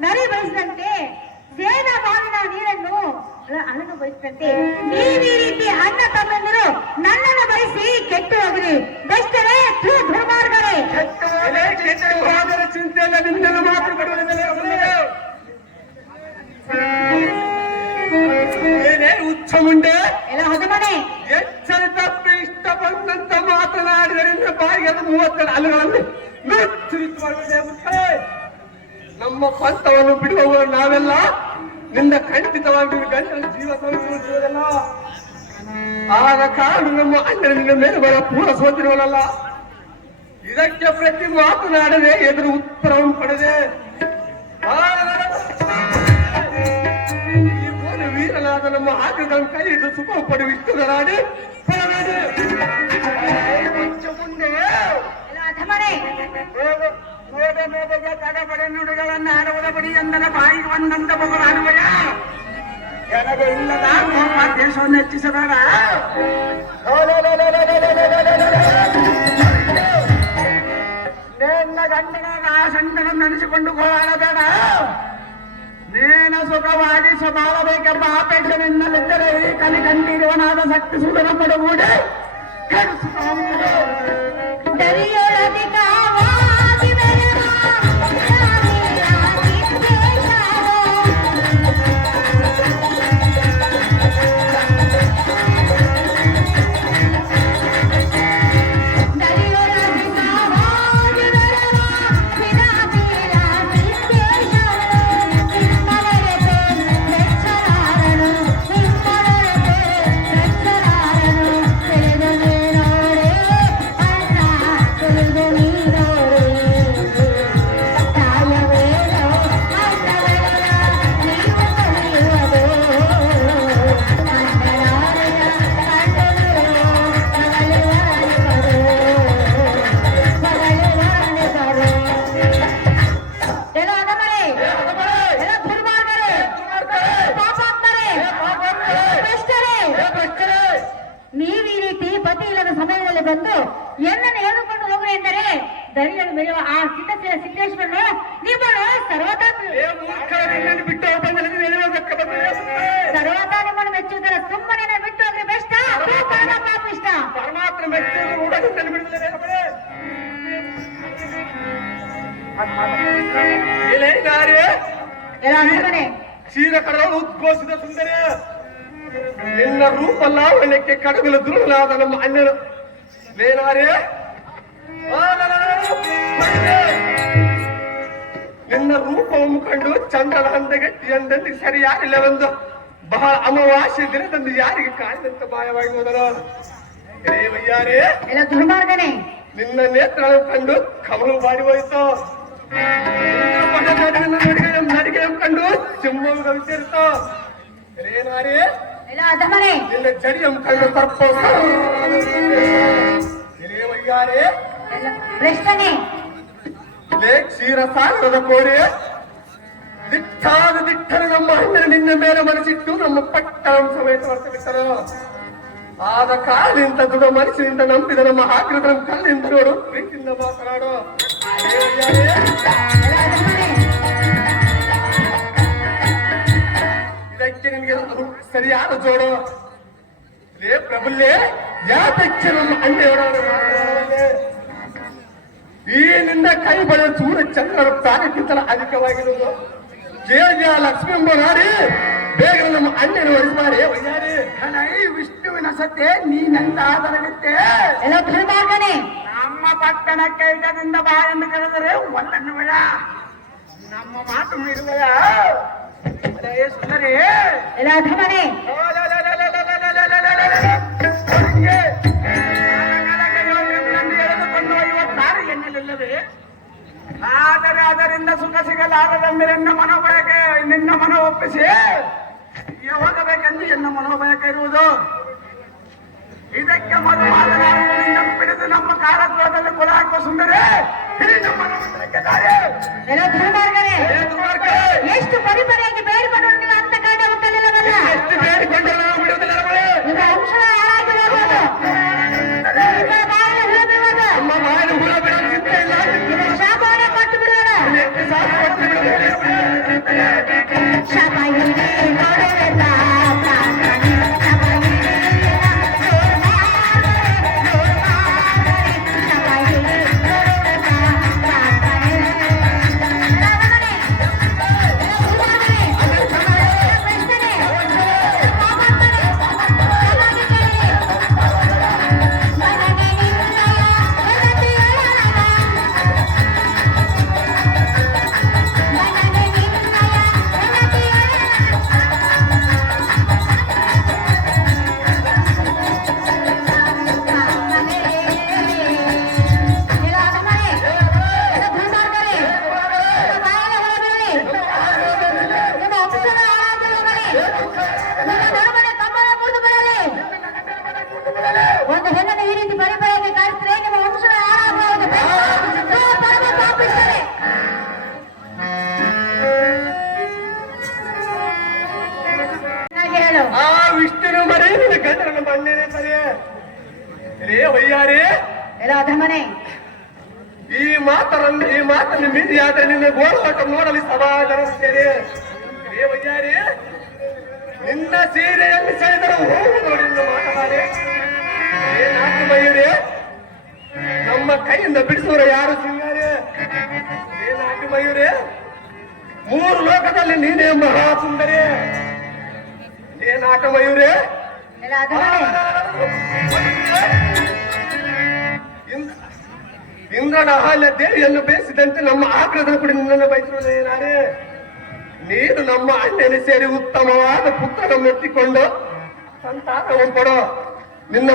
ನರಿ ಬಯಸಿದಂತೆ ಸೇದ ಬಾವಿನ ನೀರನ್ನು ಅಳನು ಬಯಸಿದಂತೆ ನೀವು ಈ ರೀತಿ ಅಣ್ಣ ತಮ್ಮಂದಿರು ನನ್ನನ್ನು ಬಯಸಿ ಕೆಟ್ಟು ಹೋಗಿರಿ. ಬೆಷ್ಟರೇ ದುರ್ಮಾರ್ಗರೇ. ಕೆಟ್ಟರೆ ಹೋದರೆ ಚಿಂತೆ ಇಲ್ಲ, ನಿನ್ನನ್ನು ಮಾತ್ರ ಬಿಡುವುದಿಲ್ಲ. ಏನೇ ಹುಚ್ಚ ಮುಂಡೆ, ಎಲ್ಲ ಹೊಸಮನೆ ಎಚ್ಚರ ತಪ್ಪಿ ಇಷ್ಟ ಬಂದಂತ ಮಾತನಾಡಿದರಿಂದ ಬಾಯಿಗೆ 30 ಅಲ್ಲುಗಳನ್ನು ನುಚ್ಚುರಿತು ಮಾಡುವುದೇ ಮುಖ್ಯ. ನಮ್ಮ ಪಂಥವನ್ನು ಬಿಡುವವರು ನಾವೆಲ್ಲ, ನಿನ್ನ ಖಂಡಿತವಾಗಿ ಗಂಟಲ ಜೀವ ಸಂರಕ್ಷಿಸುವುದಲ್ಲ. ಆದ ಕಾರಣ ನಮ್ಮ ಅಣ್ಣನ ನಿನ್ನ ಮೇಲೆ ಬರ ಪೂರ ಸೋತಿರುವಲ್ಲ. ಇದಕ್ಕೆ ಪ್ರತಿ ಮಾತನಾಡದೆ ಎದುರು ಉತ್ತರವನ್ನು ಪಡೆದೆ. ಈ ಬೋಧ ವೀರನಾದ ನಮ್ಮ ಆഗ്രಹಗಳನ್ನು ಕೈ ಹಿಡಿದು ಸುಖ ಪಡೆದು ಇಷ್ಟದರಾಡಿ ಮುಂದೆ ಎಲ್ಲ ಹೊಸಮನೆ ನೋಡ ನೋಡಿಗೆ ತಡಬಡೆ ನುಡಿಗಳನ್ನು ಆಡುವುದ ಬಡಿ ಎಂದರ ಬಾಯಿಗೆ ಬಂದಂತ ಮಗು ಆಡುವಯ ನನಗೆ ಇಲ್ಲದ ಕೋಪ ದೇಶವನ್ನು ಹೆಚ್ಚಿಸಬೇಡ. ನಿನ್ನ ಗಂಡನಾಗ ಆ ಸಂಕಟ ನೆನೆಸಿಕೊಂಡು ಗೋಳಾಡಬೇಡ. ನೀನು ಸುಖವಾಗಿ ಬಾಳಬೇಕೆಂಬ ಅಪೇಕ್ಷೆ ನಿನ್ನಲ್ಲಿದ್ದರೆ ಈ ಕಲಿ ಕಂಡಿರುವನಾದ ಶಕ್ತಿ ಸುಂದರ ಪಡುಗೂಡಿ ದರಿಯೊಳದಿಗಾವಾಗಿ ಬೆರೆವ ನೀವು ಈ ರೀತಿ ಪತಿ ಇಲ್ಲದ ಸಮಯದಲ್ಲಿ ಬಂದು ಎನ್ನನ್ನು ಹೇಳಿಕೊಂಡು ಹೋಗ್ರಿ ಎಂದರೆ ದರಿಯನ್ನು ಬೆಳೆಯುವ ಆ ಸಿದ್ದೇಶ್ವರನು ನಿಮ್ಮನ್ನು ಸರ್ವತಾ ಬಿಟ್ಟು ಸರ್ವತಾ ನಿಮ್ಮನ್ನು ಮೆಚ್ಚುತ್ತಾರೆ. ಸುಮ್ಮನೆ ಬಿಟ್ಟು ಹೋಗ್ರಿ ಬೆಷ್ಟ ಪಾಪ ಇಷ್ಟ ಪರಮಾತ್ಮ ಮೆಚ್ಚುವುದು ಬಿಡುವುದಿಲ್ಲ. ಎಲ್ಲ ಹೊಸಮನೆ ಕ್ಷೀರ ಕಡಲು ಉದ್ಘೋಷಿತ ಸುಂದರ ನಿನ್ನ ರೂಪ ಲಾವಣ್ಯಕ್ಕೆ ಕಡಗಲು ದುರುಳಾದ ನಮ್ಮ ಅಣ್ಣನು ಲೇನಾರೇ, ನಿನ್ನ ರೂಪವನ್ನು ಕಂಡು ಚಂದ್ರನ ಹಂದಗಟ್ಟಿ ಎಂದಲ್ಲಿ ಸರಿಯಾಗಿಲ್ಲವೆಂದು ಬಹಳ ಅಮಾವಾಸ್ಯ ದಿನದಂದು ಯಾರಿಗೆ ಕಾಣಿದಂತ ಮಾಯವಾಗಿ ಹೋದನು. ವಯ್ಯಾರೇ, ಎಲ್ಲ ದುರ್ಮಾರ್ಗನೆ ನಿನ್ನ ನೇತ್ರಗಳನ್ನು ಕಂಡು ಕಮಲು ಮಾಡಿ ಹೋಯಿತು. ನಡಿಗೆ ಕಂಡು ಚಿಮ್ಮಲು ಗವಿಸಿರುತ್ತೋ. ಏನಾರೇ, ಎಲ್ಲ ಅಧಮನೆ ನಿನ್ನ ಜಡಿಯಂ ಕಂಡು ತಪ್ಪು ವಯ್ಯಾರೇ, ಭ್ರಷ್ಟನೆ ಲೇ ಕ್ಷೀರ ಸಾಗರದ ಕೋರೆ, ದಿಟ್ಟಾದ ದಿಟ್ಟರು ನಮ್ಮ ಅಣ್ಣ ನಿನ್ನ ಮೇಲೆ ಮನಸ್ಸಿಟ್ಟು ನಮ್ಮ ಪಟ್ಟಣ ಸಮೇತ ವರ್ಷ ಬಿಟ್ಟರು. ಆದ ಕಾಲಿಂದ ದೃಢ ಮನಸ್ಸಿನಿಂದ ನಂಬಿದ ನಮ್ಮ ಆಗ್ರದ ಕಲ್ಲಿಂದ ನೋಡು, ಪ್ರೀತಿಯಿಂದ ಮಾತನಾಡು. ಇದಕ್ಕೆ ನಿನಗೆ ಸರಿಯಾದ ಜೋಡು. ಲೇ ಪ್ರಬುಲ್ಲೇ, ಯಾತಕ್ಕೆ ನಮ್ಮ ಅಣ್ಣೆಯವರವರು ಮಾತನಾಡಲೇ? ಈ ನಿನ್ನ ಕೈ ಬಳ ಸೂರ್ಯ ಚಂದ್ರರ ಪ್ರಾಣಕ್ಕಿಂತಲೂ ಅಧಿಕವಾಗಿರುವುದು. ಜಯ ಲಕ್ಷ್ಮಿ ಎಂಬ ನಾಡಿ ಬೇಗ ನಮ್ಮ ಅಣ್ಣನ ವರಿಸ್ಮಾರಿ ವೈಯಾರಿ. ಈ ವಿಷ್ಣುವಿನ ಸತ್ಯ ನೀನೆಂತ ಆದರಗುತ್ತೆ. ಎಲ್ಲ ದುರ್ಮಾರ್ಗನೆ ನಮ್ಮ ಪಟ್ಟಣಕ್ಕೆ ಇದರಿಂದ ಬಾಯನ್ನು ಕರೆದರೆ ಒಲ್ಲನ್ನು ಬೇಡ, ನಮ್ಮ ಮಾತು ಮೀರುವೆಯ ಸುಂದರಿ. ಎಲ್ಲ ಅಧಮನೆ ಎಳೆದುಕೊಂಡು ಇವತ್ತಾರು ಎನ್ನಲಿಲ್ಲವೇ? ಆದರೆ ಅದರಿಂದ ಸುಖ ಸಿಗಲಾರದೆಂಬೆನ್ನ ಮನೋಬಯಕೆ ನಿನ್ನ ಮನೋ ಒಪ್ಪಿಸಿ ಹೋಗಬೇಕೆಂದು ಎನ್ನ ಮನೋಬಯಕೆ ಇರುವುದು. ಇದಕ್ಕೆ ಮೊದಲು ಮಾತನಾಡುವುದರಿಂದ ಬಿಡಿದು ನಮ್ಮ ಕಾಲತ್ವದಲ್ಲಿ ಕುಲ ಹಾಕುವ ಸುಂದರಿ ನಮ್ಮ ಮಂದಿರಕ್ಕೆ ದಾರಿ. ಎಲ್ಲ ದುರ್ಮಾರ್ಗನೆ ಎಷ್ಟು ಪರಿಪರಿಯಾಗಿ ಬೇಡಿಕೊಂಡು ನೀವು ಅಂತ ಕಾಟ ಹುಟ್ಟಲಿಲ್ಲವಲ್ಲ. ಎಷ್ಟು ಬೇಡಿಕೊಂಡು ನಾವು ಬಿಡುವುದಿಲ್ಲ. ನಿಮ್ಮ ವಂಶ ಹಾಳಾಗಿ ಹೋಗುವುದು. ನಿಮ್ಮ ಬಾಯಿಗೆ ಹುಳ ಬೀಳುವುದು. ನಮ್ಮ ಬಾಯಿನ ಹುಳ ಬಿಡಲು ಚಿಂತೆ ಇಲ್ಲ. ನಿಮ್ಮ ಶಾಪವನ್ನು ಕೊಟ್ಟು ಬಿಡೋಣ. ಎಷ್ಟು ಸಾಕು ಕೊಟ್ಟು ಬಿಡುವುದಿಲ್ಲ. ಶಾಪ ಇಲ್ಲಿ ನೋಡುವುದಿಲ್ಲ. ಶಾಪ ಇಲ್ಲಿ ನೋಡುವುದಿಲ್ಲ. ಈ ಮಾತನ್ನು ಮೀರಿ ಆದ್ರೆ ನಿನ್ನ ಗೋಳಾಟ ನೋಡಲಿ ಸದಾ ಜನಿಸ್ತೇನೆ. ದೇವಯ್ಯಾರಿ ನಿನ್ನ ಸೀರೆಯನ್ನು ಸೆಳೆದರೆ ಹೋಗು ನೋಡಿ ನಿನ್ನ ಮಾತನಾಡಿ. ಏನಾಯ್ತು ಮಯೂರಿ, ನಮ್ಮ ಕೈಯಿಂದ ಬಿಡಿಸುವರ ಯಾರು ಸಿಂಗಾರಿ? ಏನಾಯ್ತು ಮಯೂರಿ, 3 ಲೋಕದಲ್ಲಿ ನೀನೇ ಮಹಾ ಸುಂದರಿ. ಏನಾಟ ಮಯೂರಿ, ಎಲ್ಲ ಅದನ್ನೇ. ಇಂದ್ರನ ಅಹಲ್ಯ ದೇವಿಯನ್ನು ಬೇಯಿಸಿದಂತೆ ನಮ್ಮ ಆಗ್ರಹದ ಕೂಡ ನಿನ್ನನ್ನು ಬಯಸಿರುವುದು ಏನಾರೇ? ನೀನು ನಮ್ಮ ಅಣ್ಣನ ಸೇರಿ ಉತ್ತಮವಾದ ಪುತ್ರನನ್ನು ಎತ್ತಿಕೊಂಡು ಸಂತಾನವನ್ನು ಕೊಡೋ. ನಿನ್ನ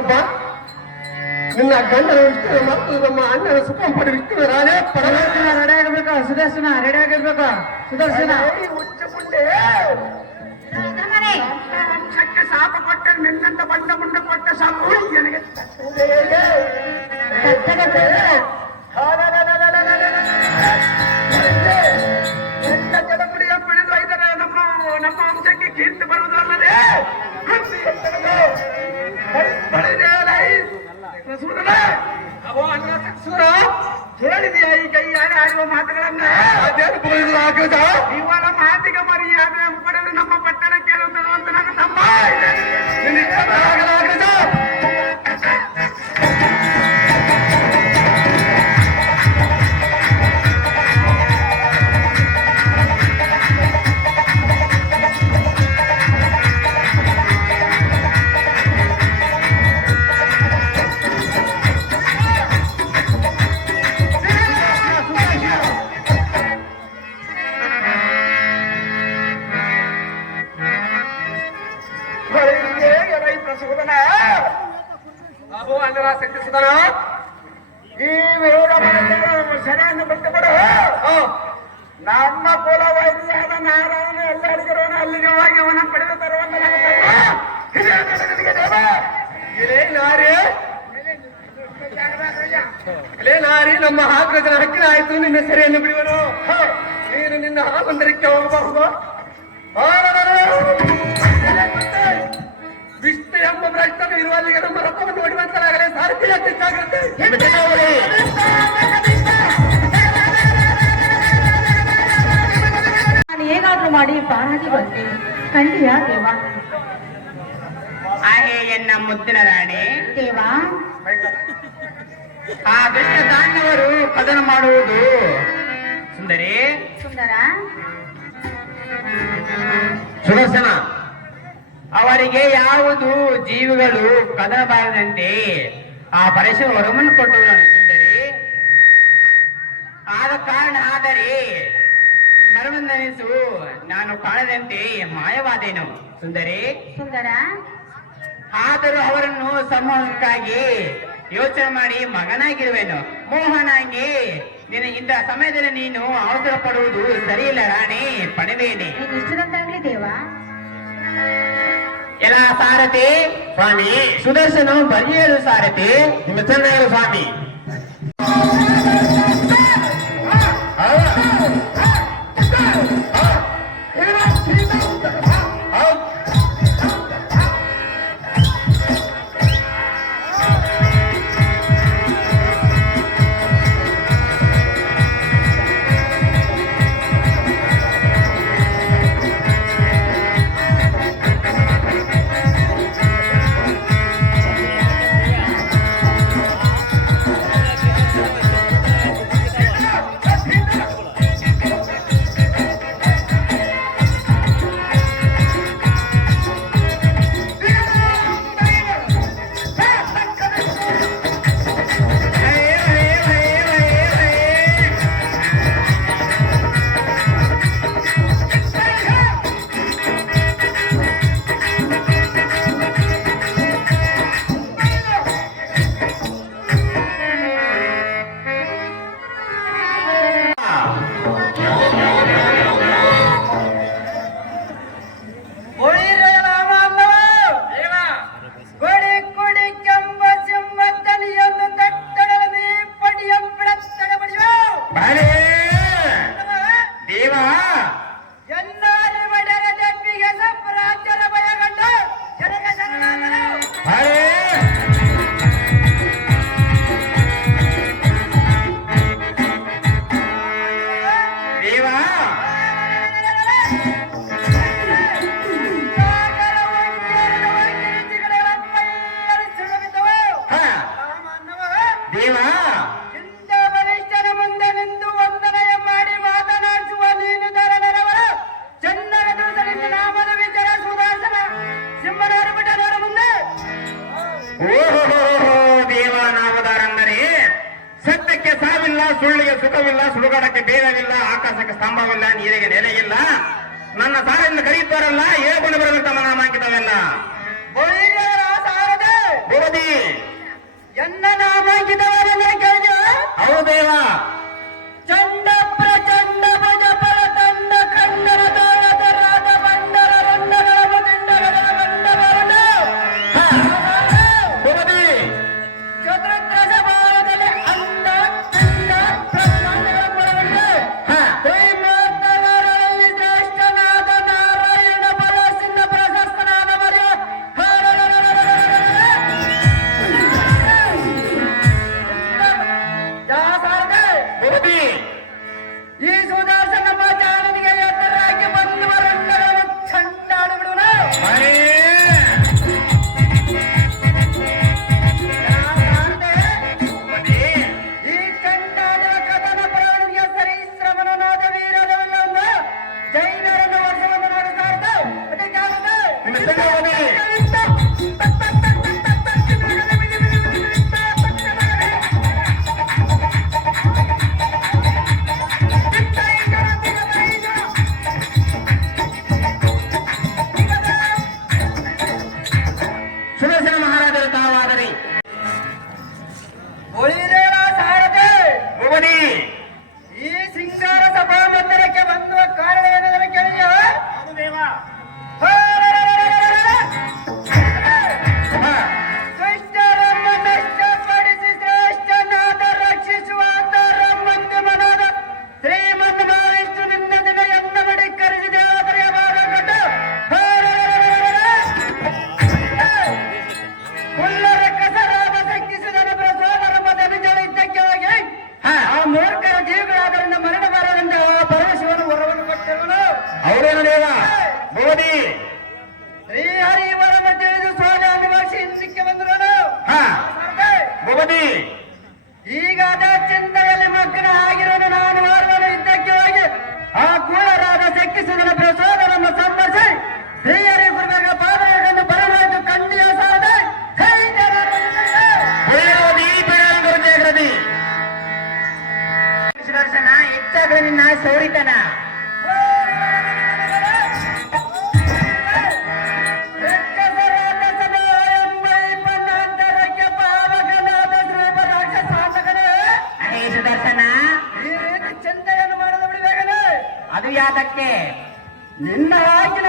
ಗಂಡನ ವಿಷ್ಣು ಮತ್ತು ನಮ್ಮ ಅಣ್ಣನ ಸುಖ ಪಡಿ ವಿಷ್ಣು ರಾಣೆ ಸುದರ್ಶನ ರೆಡಿ ಆಗಬೇಕು, ಸುದರ್ಶನ ರೆಡಿ ಆಗಿರ್ಬೇಕು. ಸುದರ್ಶನ ಹುಚ್ಚುಂಡೆ ಅದನ್ನೇ. ವಂಶಕ್ಕೆ ಶಾಪ ಕೊಟ್ಟ ನಿನ್ನಂತ ಬಂಡ ಮುಂಡ ಕೊಟ್ಟ ಶಾಪ ನನಗೆ ಎಲ್ಲ ಜನಪುಡಿಯ ಪಡೆದು ಐದರ ನಮ್ಮ ವಂಶಕ್ಕೆ ಕೀರ್ತಿ ಬರುವುದಲ್ಲದೆ ಹೇಳಿದೆಯಾ ಈ ಕೈ ಆಡುವ ಮಾತುಗಳನ್ನ? ಇವಳ ಮಾತಿಗೆ ಮರ್ಯಾದೆ ಪಡೆದು ನಮ್ಮ ಪಟ್ಟಣ ಕೇಳುತ್ತದೆ ಅಂತ ನನ್ನ ತಮ್ಮ ಈ ಶರಣನ್ನು ಬಿಟ್ಟುಕೊಡು. ನಮ್ಮ ಕುಲ ವೈದ್ಯಾದ ನಾರಾಯಣ ಎಲ್ಲರಿಗಿರೋಣ ಅಲ್ಲಿಗೆ ಹೋಗಿ ಅವನ ಪಡೆದು ತರುವಂತ ನಾರಿ ನಮ್ಮ ಆಗ್ರಜನ ಹಕ್ಕಿನ ಆಯ್ತು. ನಿನ್ನ ಸೆರೆಯನ್ನು ಬಿಡುವನು. ನೀನು ನಿನ್ನ ಆಮಂದಿರಕ್ಕೆ ಹೋಗಬಹುದು. ವಿಷ್ಣು ಎಂಬ ಭ್ರಷ್ಟನು ಇರುವಲ್ಲಿಗೆ ನಮ್ಮ ರಥವನ್ನು ನೋಡುವಂತಲಾಗಲೇ ಸಾರಥಿಯ ಜಾಗ್ರತೆ. ನಾನು ಹೇಗಾದ್ರೂ ಮಾಡಿ ಪಾರಾಗಿ ಬಂದೆ. ಕಂಡಿಯಾ ದೇವ? ಆಹೇ ಎನ್ನ ಮುದ್ದಿನ ರಾಣಿ, ದೇವ ಆ ದುಷ್ಟ ದಾನವರು ಕದನ ಮಾಡುವುದು ಸುಂದರಿ. ಸುಂದರ, ಸುದರ್ಶನ, ಅವರಿಗೆ ಯಾವುದು ಜೀವಿಗಳು ಕದನಬಾರದಂತೆ ಆ ಪರಶುವ ವರವನ್ನು ಕೊಟ್ಟುವನು ಸುಂದರಿ. ಆದ ಕಾರಣ ಆದರೆ ಮರವನ್ನೆನಿಸು ನಾನು ಕಾಣದಂತೆ ಮಾಯವಾದೇನು ಸುಂದರಿ. ಸುಂದರ, ಆದರೂ ಅವರನ್ನು ಸಮೂಹಕ್ಕಾಗಿ ಯೋಚನೆ ಮಾಡಿ ಮಗನಾಗಿರುವೆನು. ಮೋಹನಾಗಿ ನಿನ್ನ ಇಂಥ ಸಮಯದಲ್ಲಿ ನೀನು ಅವಸರ ಪಡುವುದು ಸರಿಯಿಲ್ಲ ರಾಣಿ, ಪಡೆದೇನೆ. ನೀನು ಇಷ್ಟದಂತಾಗ್ಲಿ ದೇವ. ಎಲ್ಲ ಸಾರಥಿ ಸ್ವಾಮಿ. ಸುದರ್ಶನ ಬರಿ ಹೇಳು ಸಾರಥಿ. ನಿಮ್ಮ ಚೆನ್ನಾಗಿರು ಸ್ವಾಮಿ. ಹಣವಿಲ್ಲ, ಸುಳ್ಳಿಗೆ ಸುಖವಿಲ್ಲ, ಸುಡುಗಾಡಕ್ಕೆ ಬೇಡವಿಲ್ಲ, ಆಕಾಶಕ್ಕೆ ಸ್ತಂಭವಿಲ್ಲ, ನೀರಿಗೆ ನೆಲೆಯಿಲ್ಲ. ನನ್ನ ಸಾರದಿಂದ ಕರೆಯುತ್ತಾರಲ್ಲ, ಹೇಳ್ಕೊಂಡು ಬರಬೇಕು ತಮ್ಮ ನಾಮಾಂಕಿತವೆಲ್ಲ. ಗೋಧಿ ಎನ್ನ ನಾಮಾಂಕಿತವರನ್ನ ಕೇಳಿದ ಹೌದೇವ. ಚಂಡ ಪ್ರಚಂಡ ಭಜ ಪರ ತಂಡ ಖಂಡನ ತಾಳದ ರಾಧ ಬಂಡರ ರಂಡಗಳ ಮುದಿಂಡಗಳ ಬಂಡ ಬರಣ ಗೋಧಿ ಚತುರ್ಥ ಸಭಾದಲ್ಲಿ ಅಂಡ ಅಂಡ ಬ್ರಹ್ಮಾಂಡಗಳ ಪರವಂಡು ದೈವೋತ್ತಮರಲ್ಲಿ ಶ್ರೇಷ್ಠನಾದ ನಾರಾಯಣ ಬಲಸಿಂದ ಪ್ರಶಸ್ತನಾದ ಮರ್ಯ ಗೋಧಿ ಈ ಸುದರ್ಶನ ಜಾನನಿಗೆ ಎದುರಾಗಿ ಬಂದು ರಂಡಗಳನ್ನು ಚಂಡಾಡುಗಳು ಮರೇ ಈ ಚಂಡಾಡುವ ಕಥನ ಪ್ರಾಣಿಗೆ ಸರಿಶ್ರಮನಾದ ವೀರದವಲ್ಲೊಂದು ಜೈನರನ್ನು ವರ್ಷವನ್ನು ನಡೆಸಾರ್ದು ಸುದರ್ಶನ ಮಹಾರಾಜರು ತಾವಾದರೆ ಒಳಿರೇರ ಸಾರದೆ ಗೋಧಿ ಈ ಸಿಂಗಾರ ಸಭಾ ಮಂದಿರಕ್ಕೆ ಬಂದುವ ಕಾರಣ ಏನೆಂದರೆ ಕೇಳಿಯ ಶ್ರೇಷ್ಠರಮ್ಮ ನಷ್ಟಪಡಿಸಿ ಶ್ರೇಷ್ಠನಾದ ರಕ್ಷಿಸುವಂತ ರಮ್ಮಂದು ಮನದ ಶ್ರೀಮನ್ ಮಹಾವಿಷ್ಣುವಿನ ದಿನ ಎನ್ನ ಬಡಿ ಕರೆಸಿದೆ ಆದರೆ ಕೊಟ್ಟು ಹುಲ್ಲರ ಕಸರಾದ ಶಂಕಿಸಿದನ ಪ್ರಸೋದರ ಮದನಿಜಳ ಇದ್ದಕ್ಕೆ ಹೋಗಿ ಆ ಮೂರ್ಖರ ಜೀವಿಗಳಾದರಿಂದ ಮರಣ ಬಾರದಿಂದ ಆ ಪರಮಶಿವನು ವರವನ್ನು ಕೊಟ್ಟವನು ಅವರೇನು ದೇವ. ಗೋಧಿ ಶ್ರೀಹರಿವರನ್ನು ತಿಳಿದು ಸ್ವಾಮಿ ಹಿಂದಕ್ಕೆ ಬಂದರು ಗೋಧಿ ಈಗ ಅದ ಚಿಂತೆಯಲ್ಲಿ ಮಗ್ನ ಆಗಿರೋನು ನಾನು ವಾರವನ್ನು ಇದ್ದಕ್ಕೆ ಹೋಗಿ ಆ ಕೂಳರಾದ ಶಕ್ತಿಸುದನ ಪ್ರಸೋದರನ್ನು ಸಂಬರಿಸಿ ಶ್ರೀಹರಿ ಗುರುಗಳ ಪಾದಗಳನ್ನು ಬರಲಾಯ್ತು ಕಂಡಿಯ ಸಾರದೆ ಸುದರ್ಶನ ಹೆಚ್ಚಾಗ್ರೆ ನಿನ್ನ ಸೋರಿತನ. ಹೇ ಸುದರ್ಶನ, ಈ ರೀತಿ ಚಿಂತೆಯನ್ನು ಮಾಡಲು ಬಿಡಬೇಕನೆ ಅದು ಯಾತಕ್ಕೆ? ನಿನ್ನ ಆಗಿನ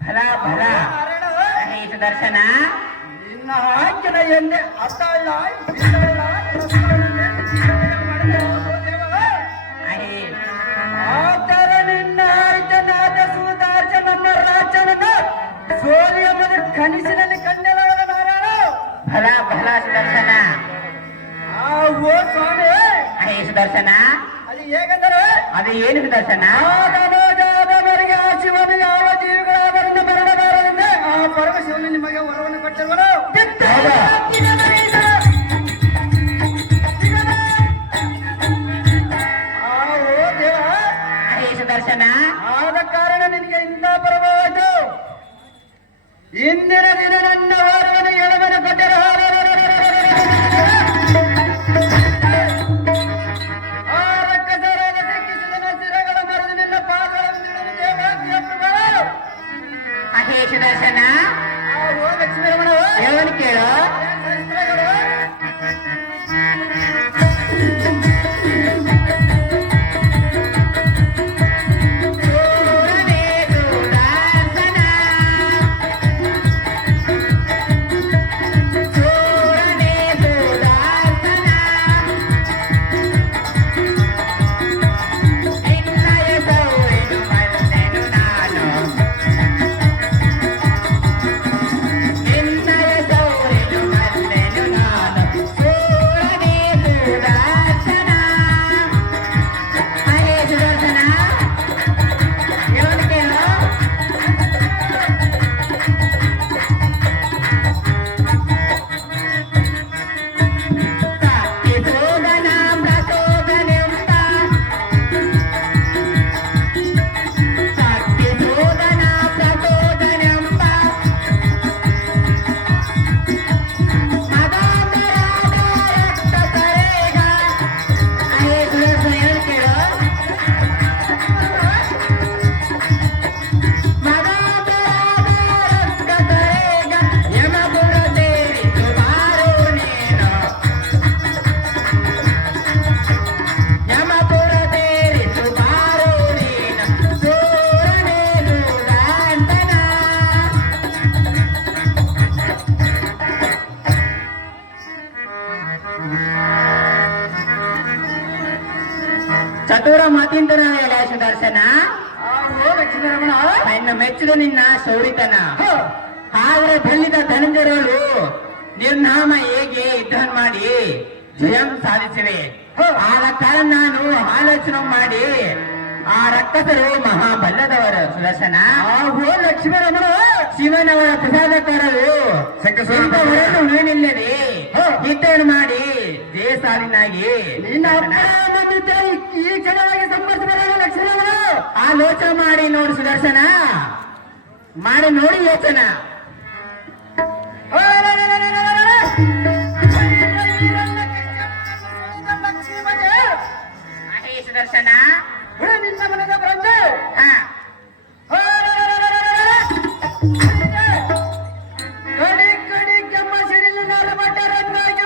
ಭಲ ಭಲ. ಹೇ ಸುದರ್ಶನ, ನಿನ್ನ ಹಾಕಿನ ಎಣ್ಣೆ ಅತ್ತಲ್ಲ ಹೇ ಆತರ ನಿನ್ನ ಆಯ್ತನಾದ ಸುಧಾರ್ಶ ನಮ್ಮ ರಾಜನನ್ನು ಸೋಲಿಯ ಮನೆ ಕನಸಿನಲ್ಲಿ ಕಂಡಲಾದ ನಾರಾಯಣ ಭಲ ಭಲ ಸುದರ್ಶನ. ಆ ಓ ಸ್ವಾಮಿ ಹೇ ಸುದರ್ಶನ, ಅಲ್ಲಿ ಹೇಗೆಂದರೆ ಅದು ಏನು ಸುದರ್ಶನ? ಆದವರಿಗೆ ಆ ಶಿವನು ಯಾವ ಜೀವಿಗಳಾದರಿಂದ ಬರಬಾರದಿಂದ ಆ ಪರಮಶಿವನು ನಿಮಗೆ ವರವನ್ನು ಕೊಟ್ಟಿರುವನು ಆ ಓ ದೇವ ಹೇ ಸುದರ್ಶನ, ಆದ ಕಾರಣ ನಿನಗೆ ಇಂಥ ಪರವಾಯಿತು. ಇಂದಿನ ದಿನ ನನ್ನ ವಾರವನ್ನು ಎಡವನ್ನು ಕೊಟ್ಟರು ಆ ರಕ್ಕಸರಾದ ಸಿಕ್ಕಿಸಿದನ ಸಿರಗಳ ಮರದು ನಿನ್ನ ಪಾದಗಳನ್ನು ಹೇ ಸುದರ್ಶನ, ಲಕ್ಷ್ಮೀ ರಮಣ ಹೇಳೋನು ಕೇಳು. ಸೂರನೇ ಸುದರ್ಶನ, ಸೂರನೇ ಸುದರ್ಶನ, ನಿನ್ನಯ ಸೌರಿದು ಬಂದೆನು ನಾನು. ಚತುರ ಮಾತಿಂತನವೇಳ ಸುದರ್ಶನ ಆಹೋ ಲಕ್ಷ್ಮೀರಮಣ ನನ್ನ ಮೆಚ್ಚಿದ ನಿನ್ನ ಶೌರಿತನ ಆದರೆ ಬಲ್ಲಿದ ಧನಂಜಯರು ನಿರ್ನಾಮ ಹೇಗೆ ಯುದ್ಧ ಮಾಡಿ ಜಯಂ ಸಾಧಿಸಿವೆ ಆದ ಕಾರಣ ನಾನು ಆಲೋಚನೆ ಮಾಡಿ ಆ ರಕ್ಕಸರು ಮಹಾಬಲ್ಲದವರು ಸುದರ್ಶನ ಆಹೋ ಲಕ್ಷ್ಮೀರಮಣ ಶಿವನವರ ಪ್ರಸಾದಕಾರರು ಸ್ವಲ್ಪವರನ್ನು ಉಳಿನಿಲ್ಲದೆ ಯುದ್ಧವನ್ನು ಮಾಡಿ ಜಯ ಸಾಲಿನಾಗಿ ನಿನ್ನ ಅಪ್ಪ ಬಂದಿದ್ದೆ ಈ ಕ್ಷಣವಾಗಿ ಸಂಬಂಧಿಸಿದ ಲಕ್ಷ್ಮೀರಮಣ ಆಲೋಚನೆ ಮಾಡಿ ನೋಡಿ ಸುದರ್ಶನ ಮಾಡಿ ನೋಡಿ ಯೋಚನ ಸುದರ್ಶನ ನಿನ್ನ ಮನೆಗೆ ಬಂದು ಹಾ ಕಡಿ ಕಡಿ ಕೆಮ್ಮ ಸಿಡಿಲು ನಾಡು ಬಟ್ಟರನ್ನಾಗಿ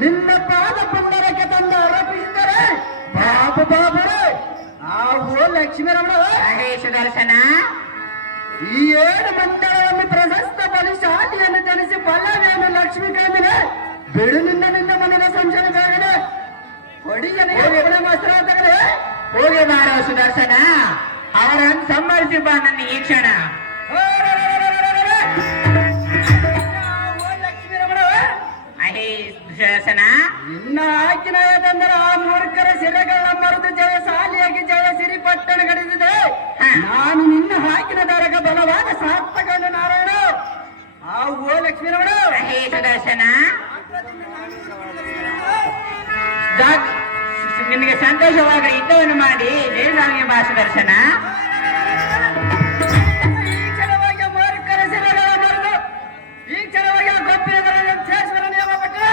ನಿನ್ನ ಪಾದ ಪುಂಡರಕ್ಕೆ ತಂದು ಆರೋಪಿಸಿದ್ದಾರೆ ಪಾಪ ಪಾಪರು ಆಹೋ ಲಕ್ಷ್ಮೀರಮಣ ಹಾಗೆ ಸುದರ್ಶನ ಈ 7 ಮಂಡಲವನ್ನು ಪ್ರಶಸ್ತ ಬಲಿಶಾಲಿಯನ್ನು ಜನಿಸಿ ಬಲ್ಲವೇನು ಲಕ್ಷ್ಮೀಕಾಂತನೇ ಬಿಡು ನಿನ್ನ ಮನೆಯ ಸಂಶಯ ಬೇಗನೆ ಹೊಡಿಯನಿಗೆ ಮಾಸ್ತ್ರಾಂತಗಳೇ ಹೋಗಿ ಬಾರೋ ಸುದರ್ಶನ ಅವರನ್ನು ಸಂಭರಿಸಿ ಬಾ ನನ್ನ ಈ ಕ್ಷಣ ಲಕ್ಷ್ಮೀರಮಣ ಅಹೇ ಸುದರ್ಶನ ಇನ್ನ ಆಜ್ಞಾಯದಂದರೆ ಆ ಮೂರ್ಖರ ಸಿರೆಗಳ ಮರೆದು ಜಯ ಸಾಲಿಯಾಗಿ ಜಯ ಸಿರಿ ಪಟ್ಟಣ ಗಡಿದಿದೆ ನಾನು ನಿನ್ನ ಹಾಕಿನ ದರಗ ಬಲವಾದ ಸಾರ್ಥಕವನ್ನು ನಾರಾಯಣ ಆ ಓ ಲಕ್ಷ್ಮೀರಮಣ ಅಹೇ ಸುದರ್ಶನ ನಿಮಗೆ ಸಂತೋಷವಾಗಿ ಯುದ್ಧವನ್ನು ಮಾಡಿ ಜಯಸಾಲಿಗೆ ಬಾ ಸುದರ್ಶನ ಈ ಕ್ಷಣವಾಗಿ ಮೂರ್ಖರ ಸಿರೆಗಳ ಮರೆದು ಈ ಕ್ಷಣವಾಗಿ ಆ ಗೊಪ್ಪಿನ ಶೇಷವರ ನಿಯಮ ಪಟ್ಟು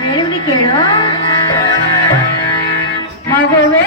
ಹೇಳುವುದು ಕೇಳು ಮಗುವೇ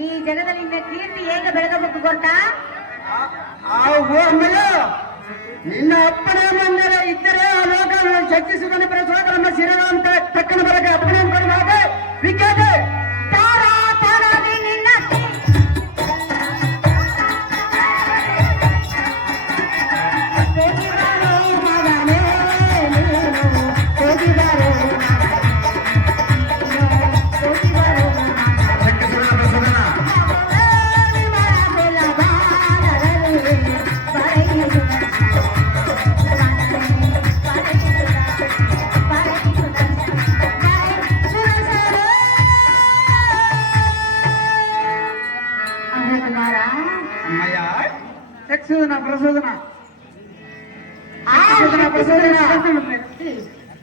ಈ ಜಗದಲ್ಲಿ ನಿನ್ನ ಕೀರ್ತಿ ಹೇಗೆ ಬೆಳಗಬೇಕು ಗೊತ್ತಾ ಆಹೋ ಅಮ್ಮಯ್ಯ ನಿನ್ನ ಅಪ್ಪನ ಮಂದಿರ ಇದ್ದರೆ ಆ ಲೋಕ ಶಕ್ತಿಸುವುದನ್ನು ಪ್ರಸೋದರಮ್ಮ ಶಿರಣ ಅಂತ ತಕ್ಕನ ಬರಕ್ಕೆ ಅಪ್ಪನ ಅಂದ್ಕೊಂಡು ಮಾತೆ ವಿಖ್ಯಾತ ತಾರಾ ತಾರಾದಿ ನಿನ್ನ ಹೋಗಿಬಾರೋ ಮಗನೇ ನೀನು ಹೋಗಿಬಾರೋ ಹೋಗಿಬಾರೋ ಅಮ್ಮಯ್ಯ ಶಕ್ತಿಸುವುದನ ಪ್ರಸೋದನ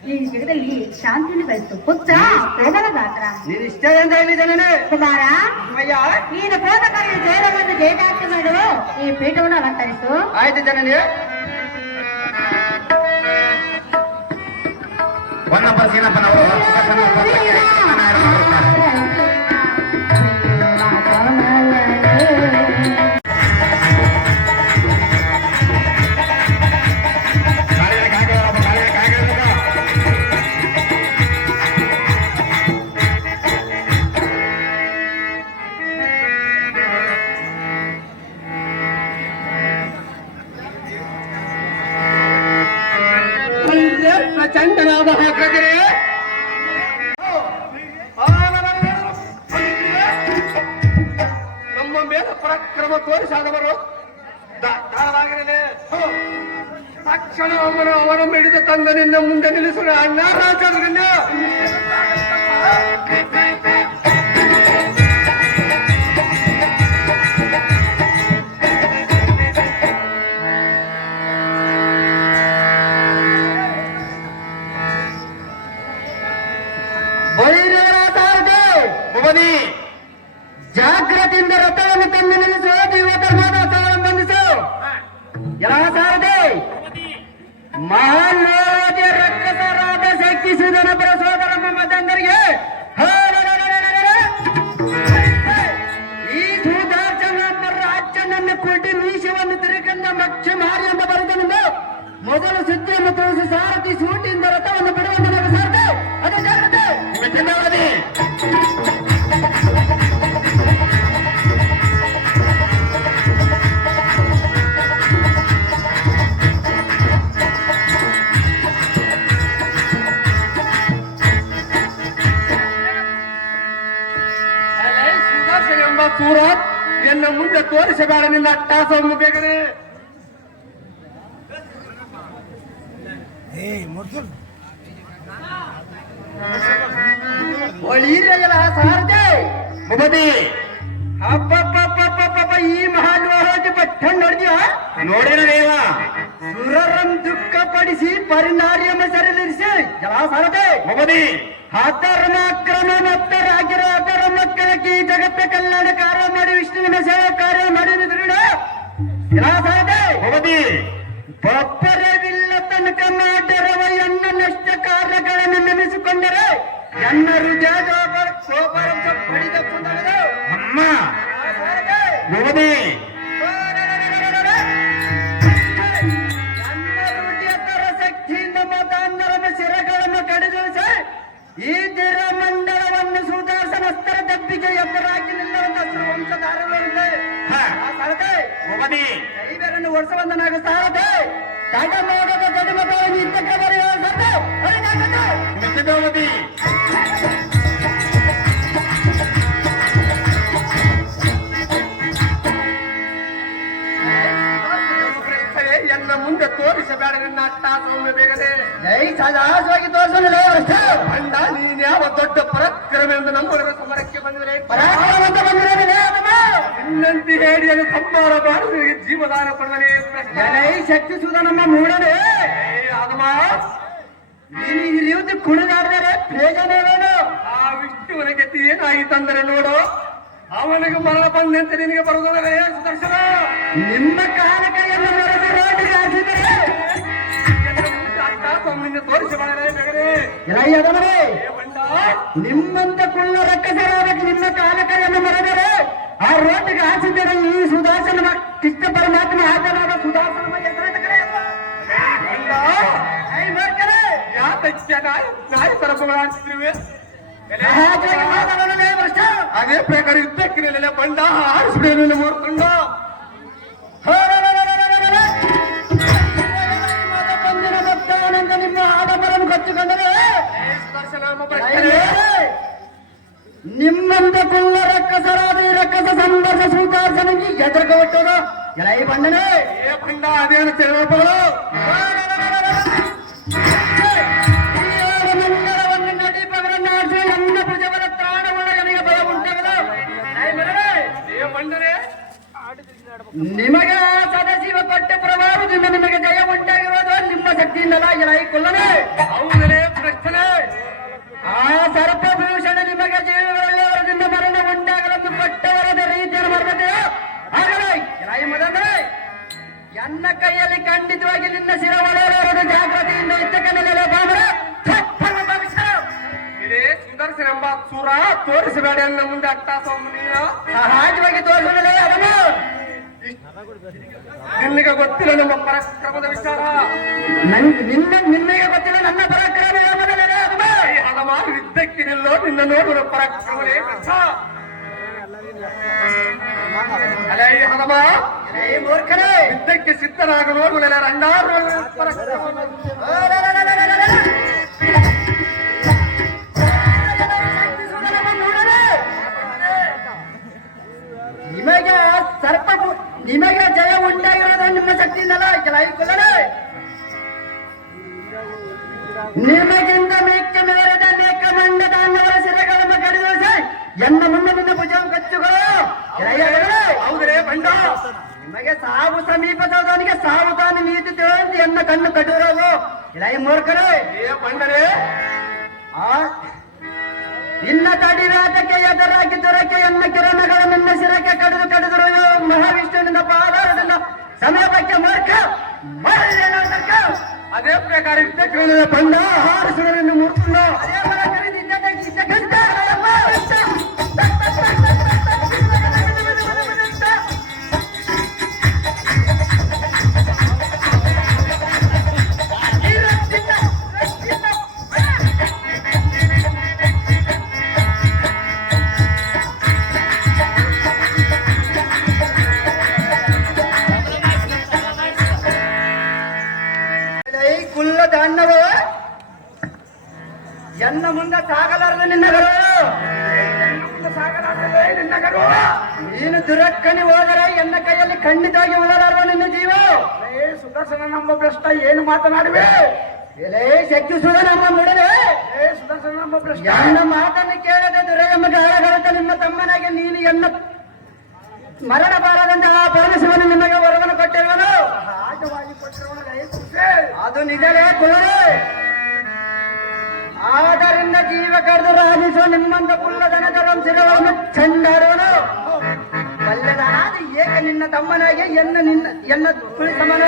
ಈ ಜಗದಲ್ಲಿ ಶಾಂತಿಯನ್ನು ಬಯಸು ಪುತ್ರ ಪ್ರಬಲ ಗಾತ್ರ ನೀನು ಇಷ್ಟ ಅಂತ ಹೇಳಿದ್ದೇನೆ ಕುಮಾರ ಅಮ್ಮಯ್ಯ ನೀನು ಬೋಧಕರಿಗೆ ಜಯವನ್ನು ಜಯದಾಂತಿ ಮಾಡು ಈ ಪೀಠವನ್ನು ಅಲಂಕರಿಸು ಆಯ್ತು ಜನನಿ ಹೊನ್ನಪ್ಪ ಸೀನಪ್ಪ ನಾವು ಪ್ರಚಂಡನಾದ ಹಾಕಿದರೆ ಪರಾಕ್ರಮ ತೋರಿಸಾದವರು ದಾಳವಾಗಿರಲಿ. ತಕ್ಷಣ ಅವರನ್ನು ಹಿಡಿದು ತಂದ ನಿನ್ನ ಮುಂದೆ ನಿಲ್ಲಿಸುವ ಅಣ್ಣ ರಾಜರನ್ನ ಭುವನಿ ಜಾಗ್ರತೆಯಿಂದ ರಥವನ್ನು ತಂದು ನಿಲ್ಲಿಸು ದಿವ್ಯಧರ್ಮದ ಸಾರನ್ನು ಬಂಧಿಸು ಎಲ್ಲ ಸಾರದೆ ಮಹಾನ್ ರಕ್ಕಸರಾದ ಶಕ್ತಿಸುವುದನ ಪರ ಸೋದರ ಮಮ್ಮದಂದರಿಗೆ ಈ ಸುಧಾರ್ಚನ ರಾಜ್ಯನನ್ನು ಕೊಟ್ಟು ಮೀಶವನ್ನು ತಿರುಗಂದ ಮಕ್ಷ ಮಾರಿ ಎಂಬ ಬರೆದನು ಮೊದಲು ಸುದ್ದಿಯನ್ನು ತೋರಿಸಿ ಸಾರಥಿ ಸೂಟಿಯಿಂದ ರಥವನ್ನು ಬಿಡುವಂತೆ ನಾವು ಸಾರದೆ ಅದು ಜಾಗ್ರತೆ ಸುದರ್ಶನ ಎಂಬ ಸೂರತ್ ಎನ್ನ ಮುಂದೆ ತೋರಿಸಬೇಡ ನಿನ್ನ ಅಟ್ಟಾಸವನ್ನು ಬೇಗನೆ. ಒಳೀರೆಯಲ ಸಾರದೆ ಭುವನಿ ಹಬ್ಬ ಈ ಮಹಾಲೋಹದ ಪಟ್ಟಣ ನೋಡಿದ್ಯಾ ನೋಡೇನ ದೇವ ಸುರರಂ ದುಃಖಪಡಿಸಿ ಪರಿಣಾರ್ಯಮ ಸರಿಲಿರಿಸಿ ಜಲ ಸಾರದೆ ಭುವನಿ ಅಧರ್ಮಾಕ್ರಮ ಮತ್ತರಾಗಿರೋ ಅದರ ಮಕ್ಕಳಕ್ಕೆ ಈ ಜಗತ್ತ ಕಲ್ಯಾಣ ಕಾರ್ಯ ಮಾಡಿ ವಿಷ್ಣುವಿನ ಸೇವೆ ಕಾರ್ಯ ಮಾಡಿ ದೃಢ ಜಲ ಸಾರದೆ ಭುವನಿ ಬಪ್ಪರವಿಲ್ಲ ತನಕ ಮಾಡಿರುವ ಎನ್ನ ನಷ್ಟ ಕಾರ್ಯಗಳನ್ನು ನೆನೆಸಿಕೊಂಡರೆ ಎನ್ನ ಹೃದಯದ ಸೋಪರ ಬಡಿದ ಪುನರು ಅಮ್ಮ ಭುವನಿ ನನ್ನ ಶಕ್ತಿಯಿಂದ ಮತಾಂಧರನ ಶಿರಗಳನ್ನು ಕಡಿದಿಳಿಸಿ ಈ ದಿರ ಮಂಡಲವನ್ನು ಸುದರ್ಶನಸ್ತರ ದಬ್ಬಿಗೆ ಎದುರಾಗಿ ನಿಲ್ಲುವಂತ ವಂಶಧಾರಗಳಿದೆ ಭುವನಿ ಕೈಬೇರನ್ನು ವರ್ಷವಂದನಾಗ ಸಾರದೆ ತಡಮೋಡದ ಗಡಿಮಗಳನ್ನು ಇದ್ದಕ್ಕೆ ಬರೆಯುವ ಭುವನಿ ಎನ್ನ ಮುಂದೆ ತೋರಿಸಬೇಡ ನಿನ್ನ ಅಟ್ಟಾಸವನ್ನು ಬೇಗನೆ. ಜೈ ಸದಾಸವಾಗಿ ತೋರಿಸಲಿಲ್ಲ ಅಂಡ ನೀನ್ ಯಾವ ದೊಡ್ಡ ಪರಾಕ್ರಮ ಎಂದು ನಮ್ಮವರ ಸಮರಕ್ಕೆ ಬಂದರೆ ಪರಾಕ್ರಮವಂತ ಬಂದಿರೋದಿಲ್ಲ ಇನ್ನಂತೆ ಹೇಳಿ ಅದು ಸಂಹಾರ ಮಾಡುವವರಿಗೆ ಜೀವದಾನ ಕೊಡುವನೇ ಜೈ ಶಕ್ತಿ ಸುಧ ನಮ್ಮ ಮೂಡನೆ ಆದಮ ನೀನು ಹಿರಿಯುವುದು ಕುಣಿದಾಡಿದರೆ ಪ್ರಯೋಜನವೇನು ಆ ವಿಷ್ಣುವನ ಗತಿ ಏನಾಯಿತಂದರೆ ನೋಡು ಅವನಿಗೆ ಮರಣ ಬಂದಂತೆ ನಿನಗೆ ಬರುವುದರೇ ಸುದರ್ಶನ. ನಿಮ್ಮ ಕಾಲ ಕೈಯನ್ನು ಮರೆತು ರೋಡಿಗೆ ಹಾಕಿದರೆ ಎನ್ನ ಮುಂದೆ ಅಟ್ಟಾಸವನ್ನು ತೋರಿಸಬಾರದೆ ಬೇಗನೆ. ಎಳೆಯದವರೇ ಏ ಬಂಡ ನಿಮ್ಮಂತ ಕುಳ್ಳ ರಕ್ಕಸರಾದ ನಿಮ್ಮ ಕಾಲ ಕೈಯನ್ನು ಮರೆದರೆ ಆ ರೋಟಿಗೆ ಹಾಸಿದರೆ ಈ ಸುಧಾಸನ ಕೃಷ್ಣ ಪರಮಾತ್ಮ ಹಾಜರಾದ ಸುಧಾಸನ ಹೆಸರಿನ ಕಡೆ ಬಂಡ ಐ ಮಾಡ್ತಾರೆ ಯಾತಕ್ಕೆ ನಾಯಿ ತರಪಗಳಾಡ್ತಿರುವೆ ಸಹಜವಾಗಿ ಮಾತಾಡೋಣವೇ ಭ್ರಷ್ಟ ಅದೇ ಪ್ರಕಾರ ಯುದ್ಧಕ್ಕೆ ನಿಲ್ಲ ಬಂಡ ಆಡಿಸಿಬಿಡಲಿಲ್ಲ ಮೂರ್ಖಂಡ. ಬಂದಿನ ಭಕ್ತಾನಂದ ನಿಮ್ಮ ಆಡಂಬರನ್ನು ಕಚ್ಚಿಕೊಂಡರೆ ಸುದರ್ಶನ ಎಂಬ ಭ್ರಷ್ಟನೇ. ನಿಮ್ಮಂತ ಕುಳ್ಳ ರಕ್ಕಸರಾದ ಈ ರಕ್ಕಸ ಸಂಬರ್ಧ ಸುಧಾರ್ಸನಿಗೆ ಎದುರ್ಗ ಒಟ್ಟೋದು ಎಲೈ ಬಂಡನೆ ಏ ಬಂಡ ಅದೇನು ತಿರುಪಗಳು ಮಂಡಲವನ್ನು ನಡಿಪವರನ್ನಾಡಿಸಿ ನನ್ನ ಭುಜವರ ತ್ರಾಣವೊಳಗನಿಗೆ ಭಯ ಉಂಟಾಗದು ಏ ಬಂಡನೆ ನಿಮಗೆ ಆ ಸದಾಶಿವ ಕೊಟ್ಟ ಪ್ರಭಾವದಿಂದ ನಿಮಗೆ ಜಯ ಉಂಟಾಗಿರೋದು ನಿಮ್ಮ ಶಕ್ತಿಯಿಂದಲ ಎಲೈ ಕೊಲ್ಲನೆ ಹೌದನೇ ಭ್ರಷ್ಟನೇ. ಆ ಸರ್ಪಭೂಷಣ ನಿಮಗೆ ಜೀವಗಳಲ್ಲಿ ಅವರದಿಂದ ಮರಣ ಉಂಟಾಗಲೆಂದು ಕೊಟ್ಟವರದ ರೀತಿಯನ್ನು ಮರಣತೆ ಆಗಲೇ ಎಲೈ ಮದಂದ್ರೆ ಎನ್ನ ಕೈಯಲ್ಲಿ ಖಂಡಿತವಾಗಿ ನಿನ್ನ ಶಿರ ಒಡೆಯಲಾರದು ಜಾಗೃತಿಯಿಂದ ಇದ್ದಕ್ಕನೆಲ್ಲ ಬಾಮರ ಇದೇ ಸುದರ್ಶನ ಎಂಬ ಸೂರ ತೋರಿಸಬೇಡ ಎನ್ನ ಮುಂದೆ ಅಟ್ಟಾಸವನ್ನು ನೀನು ಸಹಜವಾಗಿ ತೋರಿಸಲಿಲ್ಲ ಅದನ್ನು ನಿನಗೆ ಗೊತ್ತಿಲ್ಲ ನಮ್ಮ ಪರಾಕ್ರಮದ ವಿಚಾರ. ನಿನ್ನೆಗೆ ಗೊತ್ತಿಲ್ಲ ನನ್ನ ಪರಾಕ್ರಮ ಮೊದಲನೇ ಅದನ್ನು ಹಲವಾರು ಯುದ್ಧಕ್ಕೆ ನಿಲ್ಲೋ ನಿನ್ನ ನೋಡುವ ಪರಾಕ್ರಮವೇ ಕಷ್ಟ. ಅಲೇ ಹಲವ ಏ ಮೂರ್ಖರೇ ಯುದ್ಧಕ್ಕೆ ಸಿದ್ಧರಾಗ ನೋಡುವ ರಂಗಾರು ಪರಾಕ್ರಮ ನಿಮಗೆ ಸರ್ಪ ನಿಮಗೆ ಜಯ ಉಂಟಾಗಿರೋದು ನಿಮ್ಮ ಶಕ್ತಿಯಿಂದಲ್ಲ ಕೆಲವೇ ನಿಮಗಿಂತ ಮೇಕ್ಕ ಮೇರೆದ ಮೇಕ ಮಂಡದ ಅನ್ನವರ ಸಿರೆಗಳನ್ನು ಕಡಿದು ಎನ್ನ ಮುಂದೆ ನಿನ್ನ ಭುಜ ಕಚ್ಚುಗಳು ಹೌದ್ರೇ ಬಂಡ ನಿಮಗೆ ಸಾವು ಸಮೀಪದವನಿಗೆ ಸಾವು ತಾನು ನೀತಿ ತಿಳಿದು ಎನ್ನ ಕಣ್ಣು ಕಟ್ಟಿರೋದು ಇಳೈ ಮೂರ್ಖರೇ ಬಂಡರೇ ನಿನ್ನ ತಡಿರಾಟಕ್ಕೆ ಎದುರಾಗಿ ದೊರಕೆ ಎನ್ನ ಕಿರಣಗಳು ನಿನ್ನ ಸಿರಕ್ಕೆ ಕಡಿದು ಮಹಾವಿಷ್ಣುವಿನ ಪಾದಾರದಿಂದ ಸಮೀಪಕ್ಕೆ ಮೂರ್ಖ ಅದೇ ಪ್ರಕಾರ ಬಂಡ ಹಾರಿಸುವುದನ್ನು ಮೂರ್ಖನು ಅದೇ ಕುಲ್ಲದ ಅಣ್ಣವು ಎನ್ನ ಮುಂದೆ ಸಾಗಲಾರದು ನಿನ್ನಗರು ನಿನ್ನಗರು ನೀನು ದುರಕ್ಕನಿ ಹೋದರೆ ಎನ್ನ ಕೈಯಲ್ಲಿ ಖಂಡಿತವಾಗಿ ಉಳಲಾರುವ ನಿನ್ನ ಜೀವ ಸುದರ್ಶನ ನಮ್ಮ ಭ್ರಷ್ಟ ಏನು ಮಾತನಾಡುವೆ ಎಲೇ ಶಕ್ತಿಸುವ ನಮ್ಮ ಮುಡಲೆ ಸುದರ್ಶನ ನಮ್ಮ ಭ್ರಷ್ಟ ಎನ್ನ ಮಾತನ್ನು ಕೇಳದೆ ದುರಗಮ್ಮ ಗಾಳಗಳುತ್ತ ನಿಮ್ಮ ತಮ್ಮನಾಗಿ ನೀನು ಎನ್ನ ಮರಣ ಬಾರದಂತಹ ಪರಮಶಿವನು ನಿಮಗೆ ವರವನ್ನು ಕೊಟ್ಟಿರುವನು ಅದು ನಿಜವೇ ಕುಲರೇ ಆದ್ದರಿಂದ ಜೀವ ಕರೆದು ರಾಜಿಸುವ ನಿಮ್ಮಂತ ಕುಲ್ಲದನದ ವಂಶಗಳನ್ನು ಚಂಡಾಡುವನು ಬಲ್ಲೆದಾದ ಏಕ ನಿನ್ನ ತಮ್ಮನಾಗಿ ಎನ್ನ ತುಳಿಸಮನ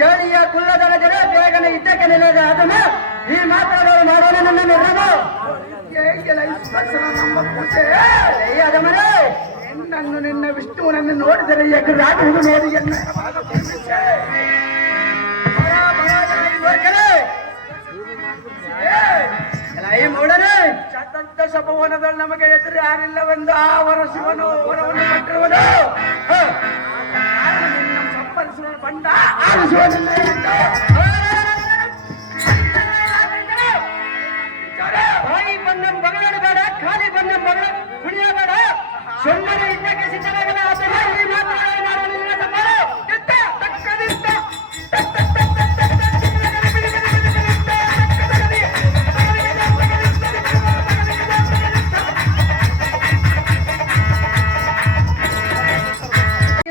ಚಳಿಯ ಕುಲ್ಲದನ ಜನ ಬೇಗನೆ ಇದ್ದಕ್ಕೆ ನಿಲ್ಲದ ಅದನ್ನು ಈ ಮಾತಾಡೋರು ಮಾಡೋಣ ನನ್ನ ನಿರ್ಣಯ ಅದಮನೆ ನನ್ನು ನಿನ್ನ ವಿಷ್ಣುವನನ್ನು ನೋಡಿದರೆ ಎದುರಾಗುವುದು ನೋಡಿ ಚತಂತ ಸಭವನದಲ್ಲಿ ನಮಗೆ ಎದುರು ಯಾರಿಲ್ಲವೆಂದು ಅವರ ಶಿವನು ವರವನ್ನು ಕೊಟ್ಟಿರುವುದು ನಿನ್ನ ಸಂಪರ್ಕಿಸುವ ಬಂಡ ಬಾಯಿ ಬಂದ ಮಗಳಾಡ ಬೇಡ ಖಾಲಿ ಬಂದ ಮಗಳ ಕುಣಿಯಬೇಡ ಸೊಮ್ಮನೆ ಇದ್ದಕ್ಕೆ ಸಿದ್ಧರಾಗಲ್ಲ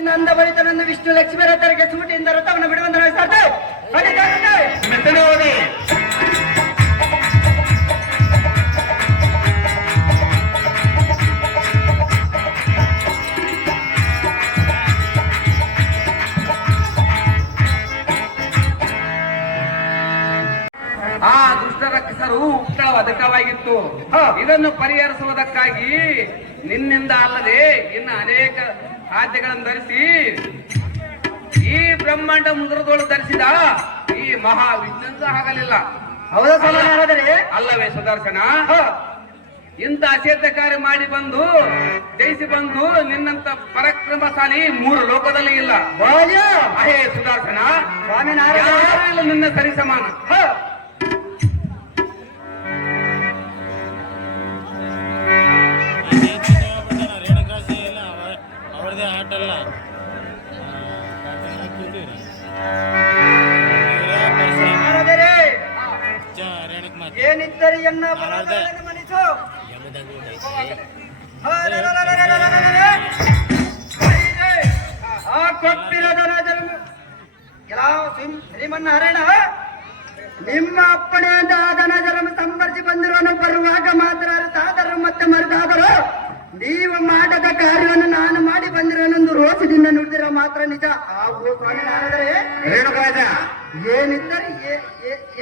ನಂದ ಬಳಿತ ನನ್ನ ವಿಷ್ಣು ಲಕ್ಷ್ಮೀ ರಥರಿಗೆ ಸೂಟಿಯಿಂದ ರಥವನ್ನು ಬಿಡುವಂತ ಆ ದುಷ್ಟ ರಕ್ಷಸರು ಉಕ್ಕಳವ ಅಧಿಕವಾಗಿತ್ತು. ಇದನ್ನು ಪರಿಹರಿಸುವುದಕ್ಕಾಗಿ ನಿನ್ನಿಂದ ಅಲ್ಲದೆ ಇನ್ನು ಅನೇಕ ಆದ್ಯಗಳನ್ನು ಧರಿಸಿ ಈ ಬ್ರಹ್ಮಾಂಡ ಮುದ್ರದೋಳು ಧರಿಸಿದ ಈ ಮಹಾವಿಷ್ಣು ಆಗಲಿಲ್ಲ. ಹೌದಾ ಸಮಾನಾದರೆ ಅಲ್ಲವೇ ಸುದರ್ಶನ? ಇಂಥ ಅಸೇದ್ಯ ಕಾರ್ಯ ಮಾಡಿ ಬಂದು ಜಯಿಸಿ ಬಂದು ನಿನ್ನಂತ ಪರಾಕ್ರಮಶಾಲಿ 3 ಲೋಕದಲ್ಲಿ ಇಲ್ಲ. ಅಹೇ ಸುದರ್ಶನ, ಯಾರೂ ಇಲ್ಲ ನಿನ್ನ ಸರಿ ಸಮಾನ. ಏನಿದ್ದರೆ ಎನ್ನ ಮನಿಸು ಶ್ರೀಮನ್ನಾರಾಯಣ, ನಿಮ್ಮ ಅಪ್ಪಣೆಯಿಂದ ದನ ಜಲಮ ಸಂಬರ್ಸಿ ಬಂದಿರೋನು ಬರುವಾಗ ಮಾತ್ರ ತಾದರು ಮತ್ತೆ ಮರೆತಾದರು ನೀವು ಮಾಡದ ಕಾರ್ಯವನ್ನು ನಾನು ಮಾಡಿ ಬಂದಿರೋನೊಂದು ರೋಷದಿಂದ ನುಡಿದಿರೋ ಮಾತ್ರ ನಿಜ. ಹಾಗೂ ಸ್ವಾಮಿ ನಾರದರೆ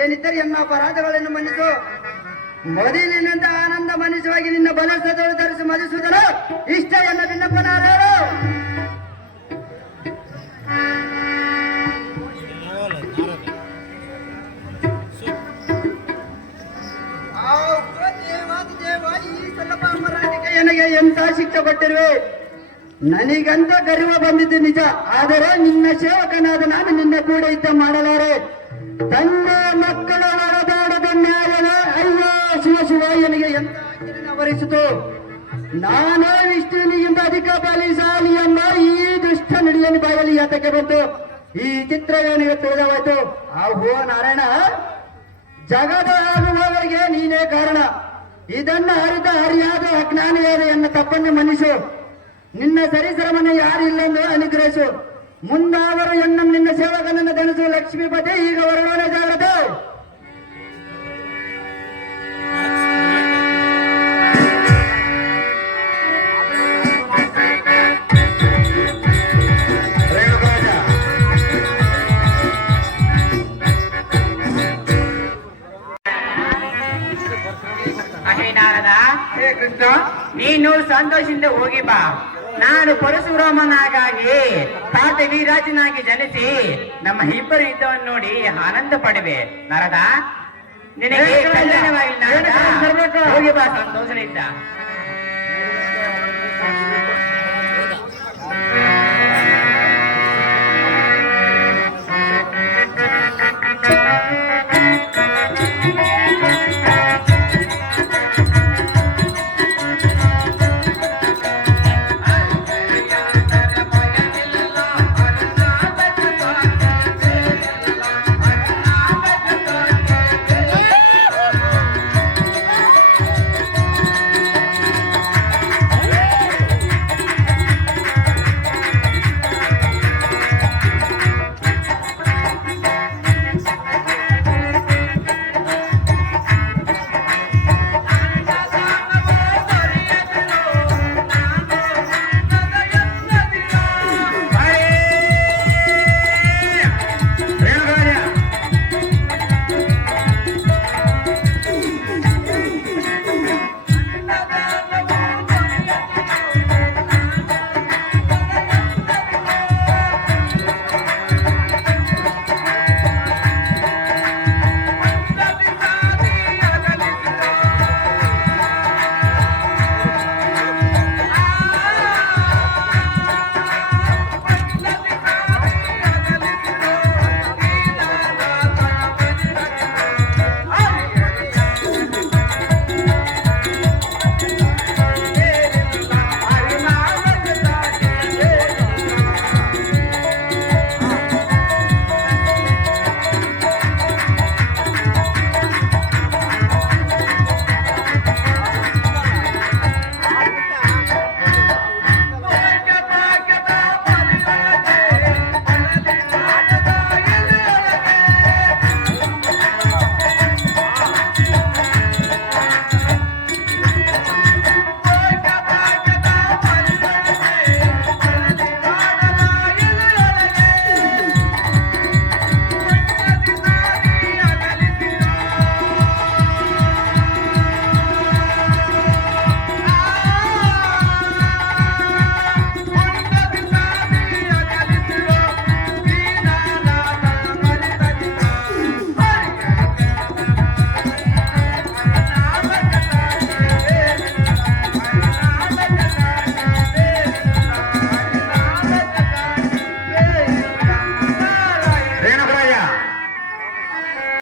ಏನಿದ್ದರೆ ಎನ್ನ ಅಪರಾಧಗಳನ್ನು ಮನ್ನಿಸು. ಮೊದಲಿನಿಂದ ಆನಂದ ಮನುಷ್ಯವಾಗಿ ನಿನ್ನ ಬಲಸದಳು ಧರಿಸಿ ಮಧಿಸುವುದನು ಇಷ್ಟ ಎನ್ನ ವಿನ್ನಪ್ಪನಾದರು. ನನಗೆ ಎಂತ ಶಿಕ್ಷೆ ಕೊಟ್ಟಿರುವೆ. ನನಗಂತ ಗರ್ವ ಬಂದಿದ್ದು ನಿಜ, ಆದರೆ ನಿನ್ನ ಸೇವಕನಾದ ನಾನು ನಿನ್ನ ಕೂಡ ಯುದ್ಧ ಮಾಡಲಾರೆ. ತಂದೆ ಮಕ್ಕಳ ಹೊರದಾಡದ ನ್ಯಾಯನ ಅಯ್ಯೋ ಶಿವ ಶಿವ ನನಗೆ ಎಂತ ಆಜ್ಞೆಯನ್ನು ವರಿಸಿತು. ನಾನೇ ವಿಷ್ಣುವಿನಿಗಿಂತ ಅಧಿಕ ಬಲಿಶಾಲಿ ಎಂಬ ಈ ದುಷ್ಟ ನುಡಿಯನ್ನು ಬಾಯಲ್ಲಿ ಯಾತಕ್ಕೆ ಬಂತು? ಈ ಚಿತ್ರವೇನಿಗೆ ತಿಳಿದವಾಯ್ತು. ಆಹೋ ನಾರಾಯಣ, ಜಗದ ಆಗುವವರಿಗೆ ನೀನೇ ಕಾರಣ. ಇದನ್ನು ಅರಿತ ಅರಿಯಾದ ಅಜ್ಞಾನಿಯಾದ ಎನ್ನ ತಪ್ಪನ್ನು ಮನ್ನಿಸು. ನಿನ್ನ ಸರಿಸರಮನೆ ಯಾರಿല്ലെಂದು ಅನುಗ್ರಹಿಸು. ಮುಂದಾವರು ಎನ್ನ ನಿನ್ನ ಸೇವಕನನ್ನು ದಣಿಸು. ಲಕ್ಷ್ಮೀಪತಿ ಈಗ ಹೊರಡೋಣ, ಜಾಗ್ರತೆ. ಅಹೇ ನಾರದ, ಹೇ ಕೃಷ್ಣ, ನೀನು ಸಂತೋಷದಿಂದ ಹೋಗಿ ಬಾ. ನಾನು ಪರಶುರಾಮನಾಗಿ ತಾತ ವೀರಾಜನಾಗಿ ಜನಿಸಿ ನಮ್ಮ ಇಬ್ಬರು ಯುದ್ಧವನ್ನು ನೋಡಿ ಆನಂದ ಪಡುವೆ. ನಾರದ, ನಿನಗೆ ಕಲ್ಯಾಣವಾಗಿ ನಾರದ, ಹೋಗಿ ಬಾ ಸಂತೋಷದಿಂದ.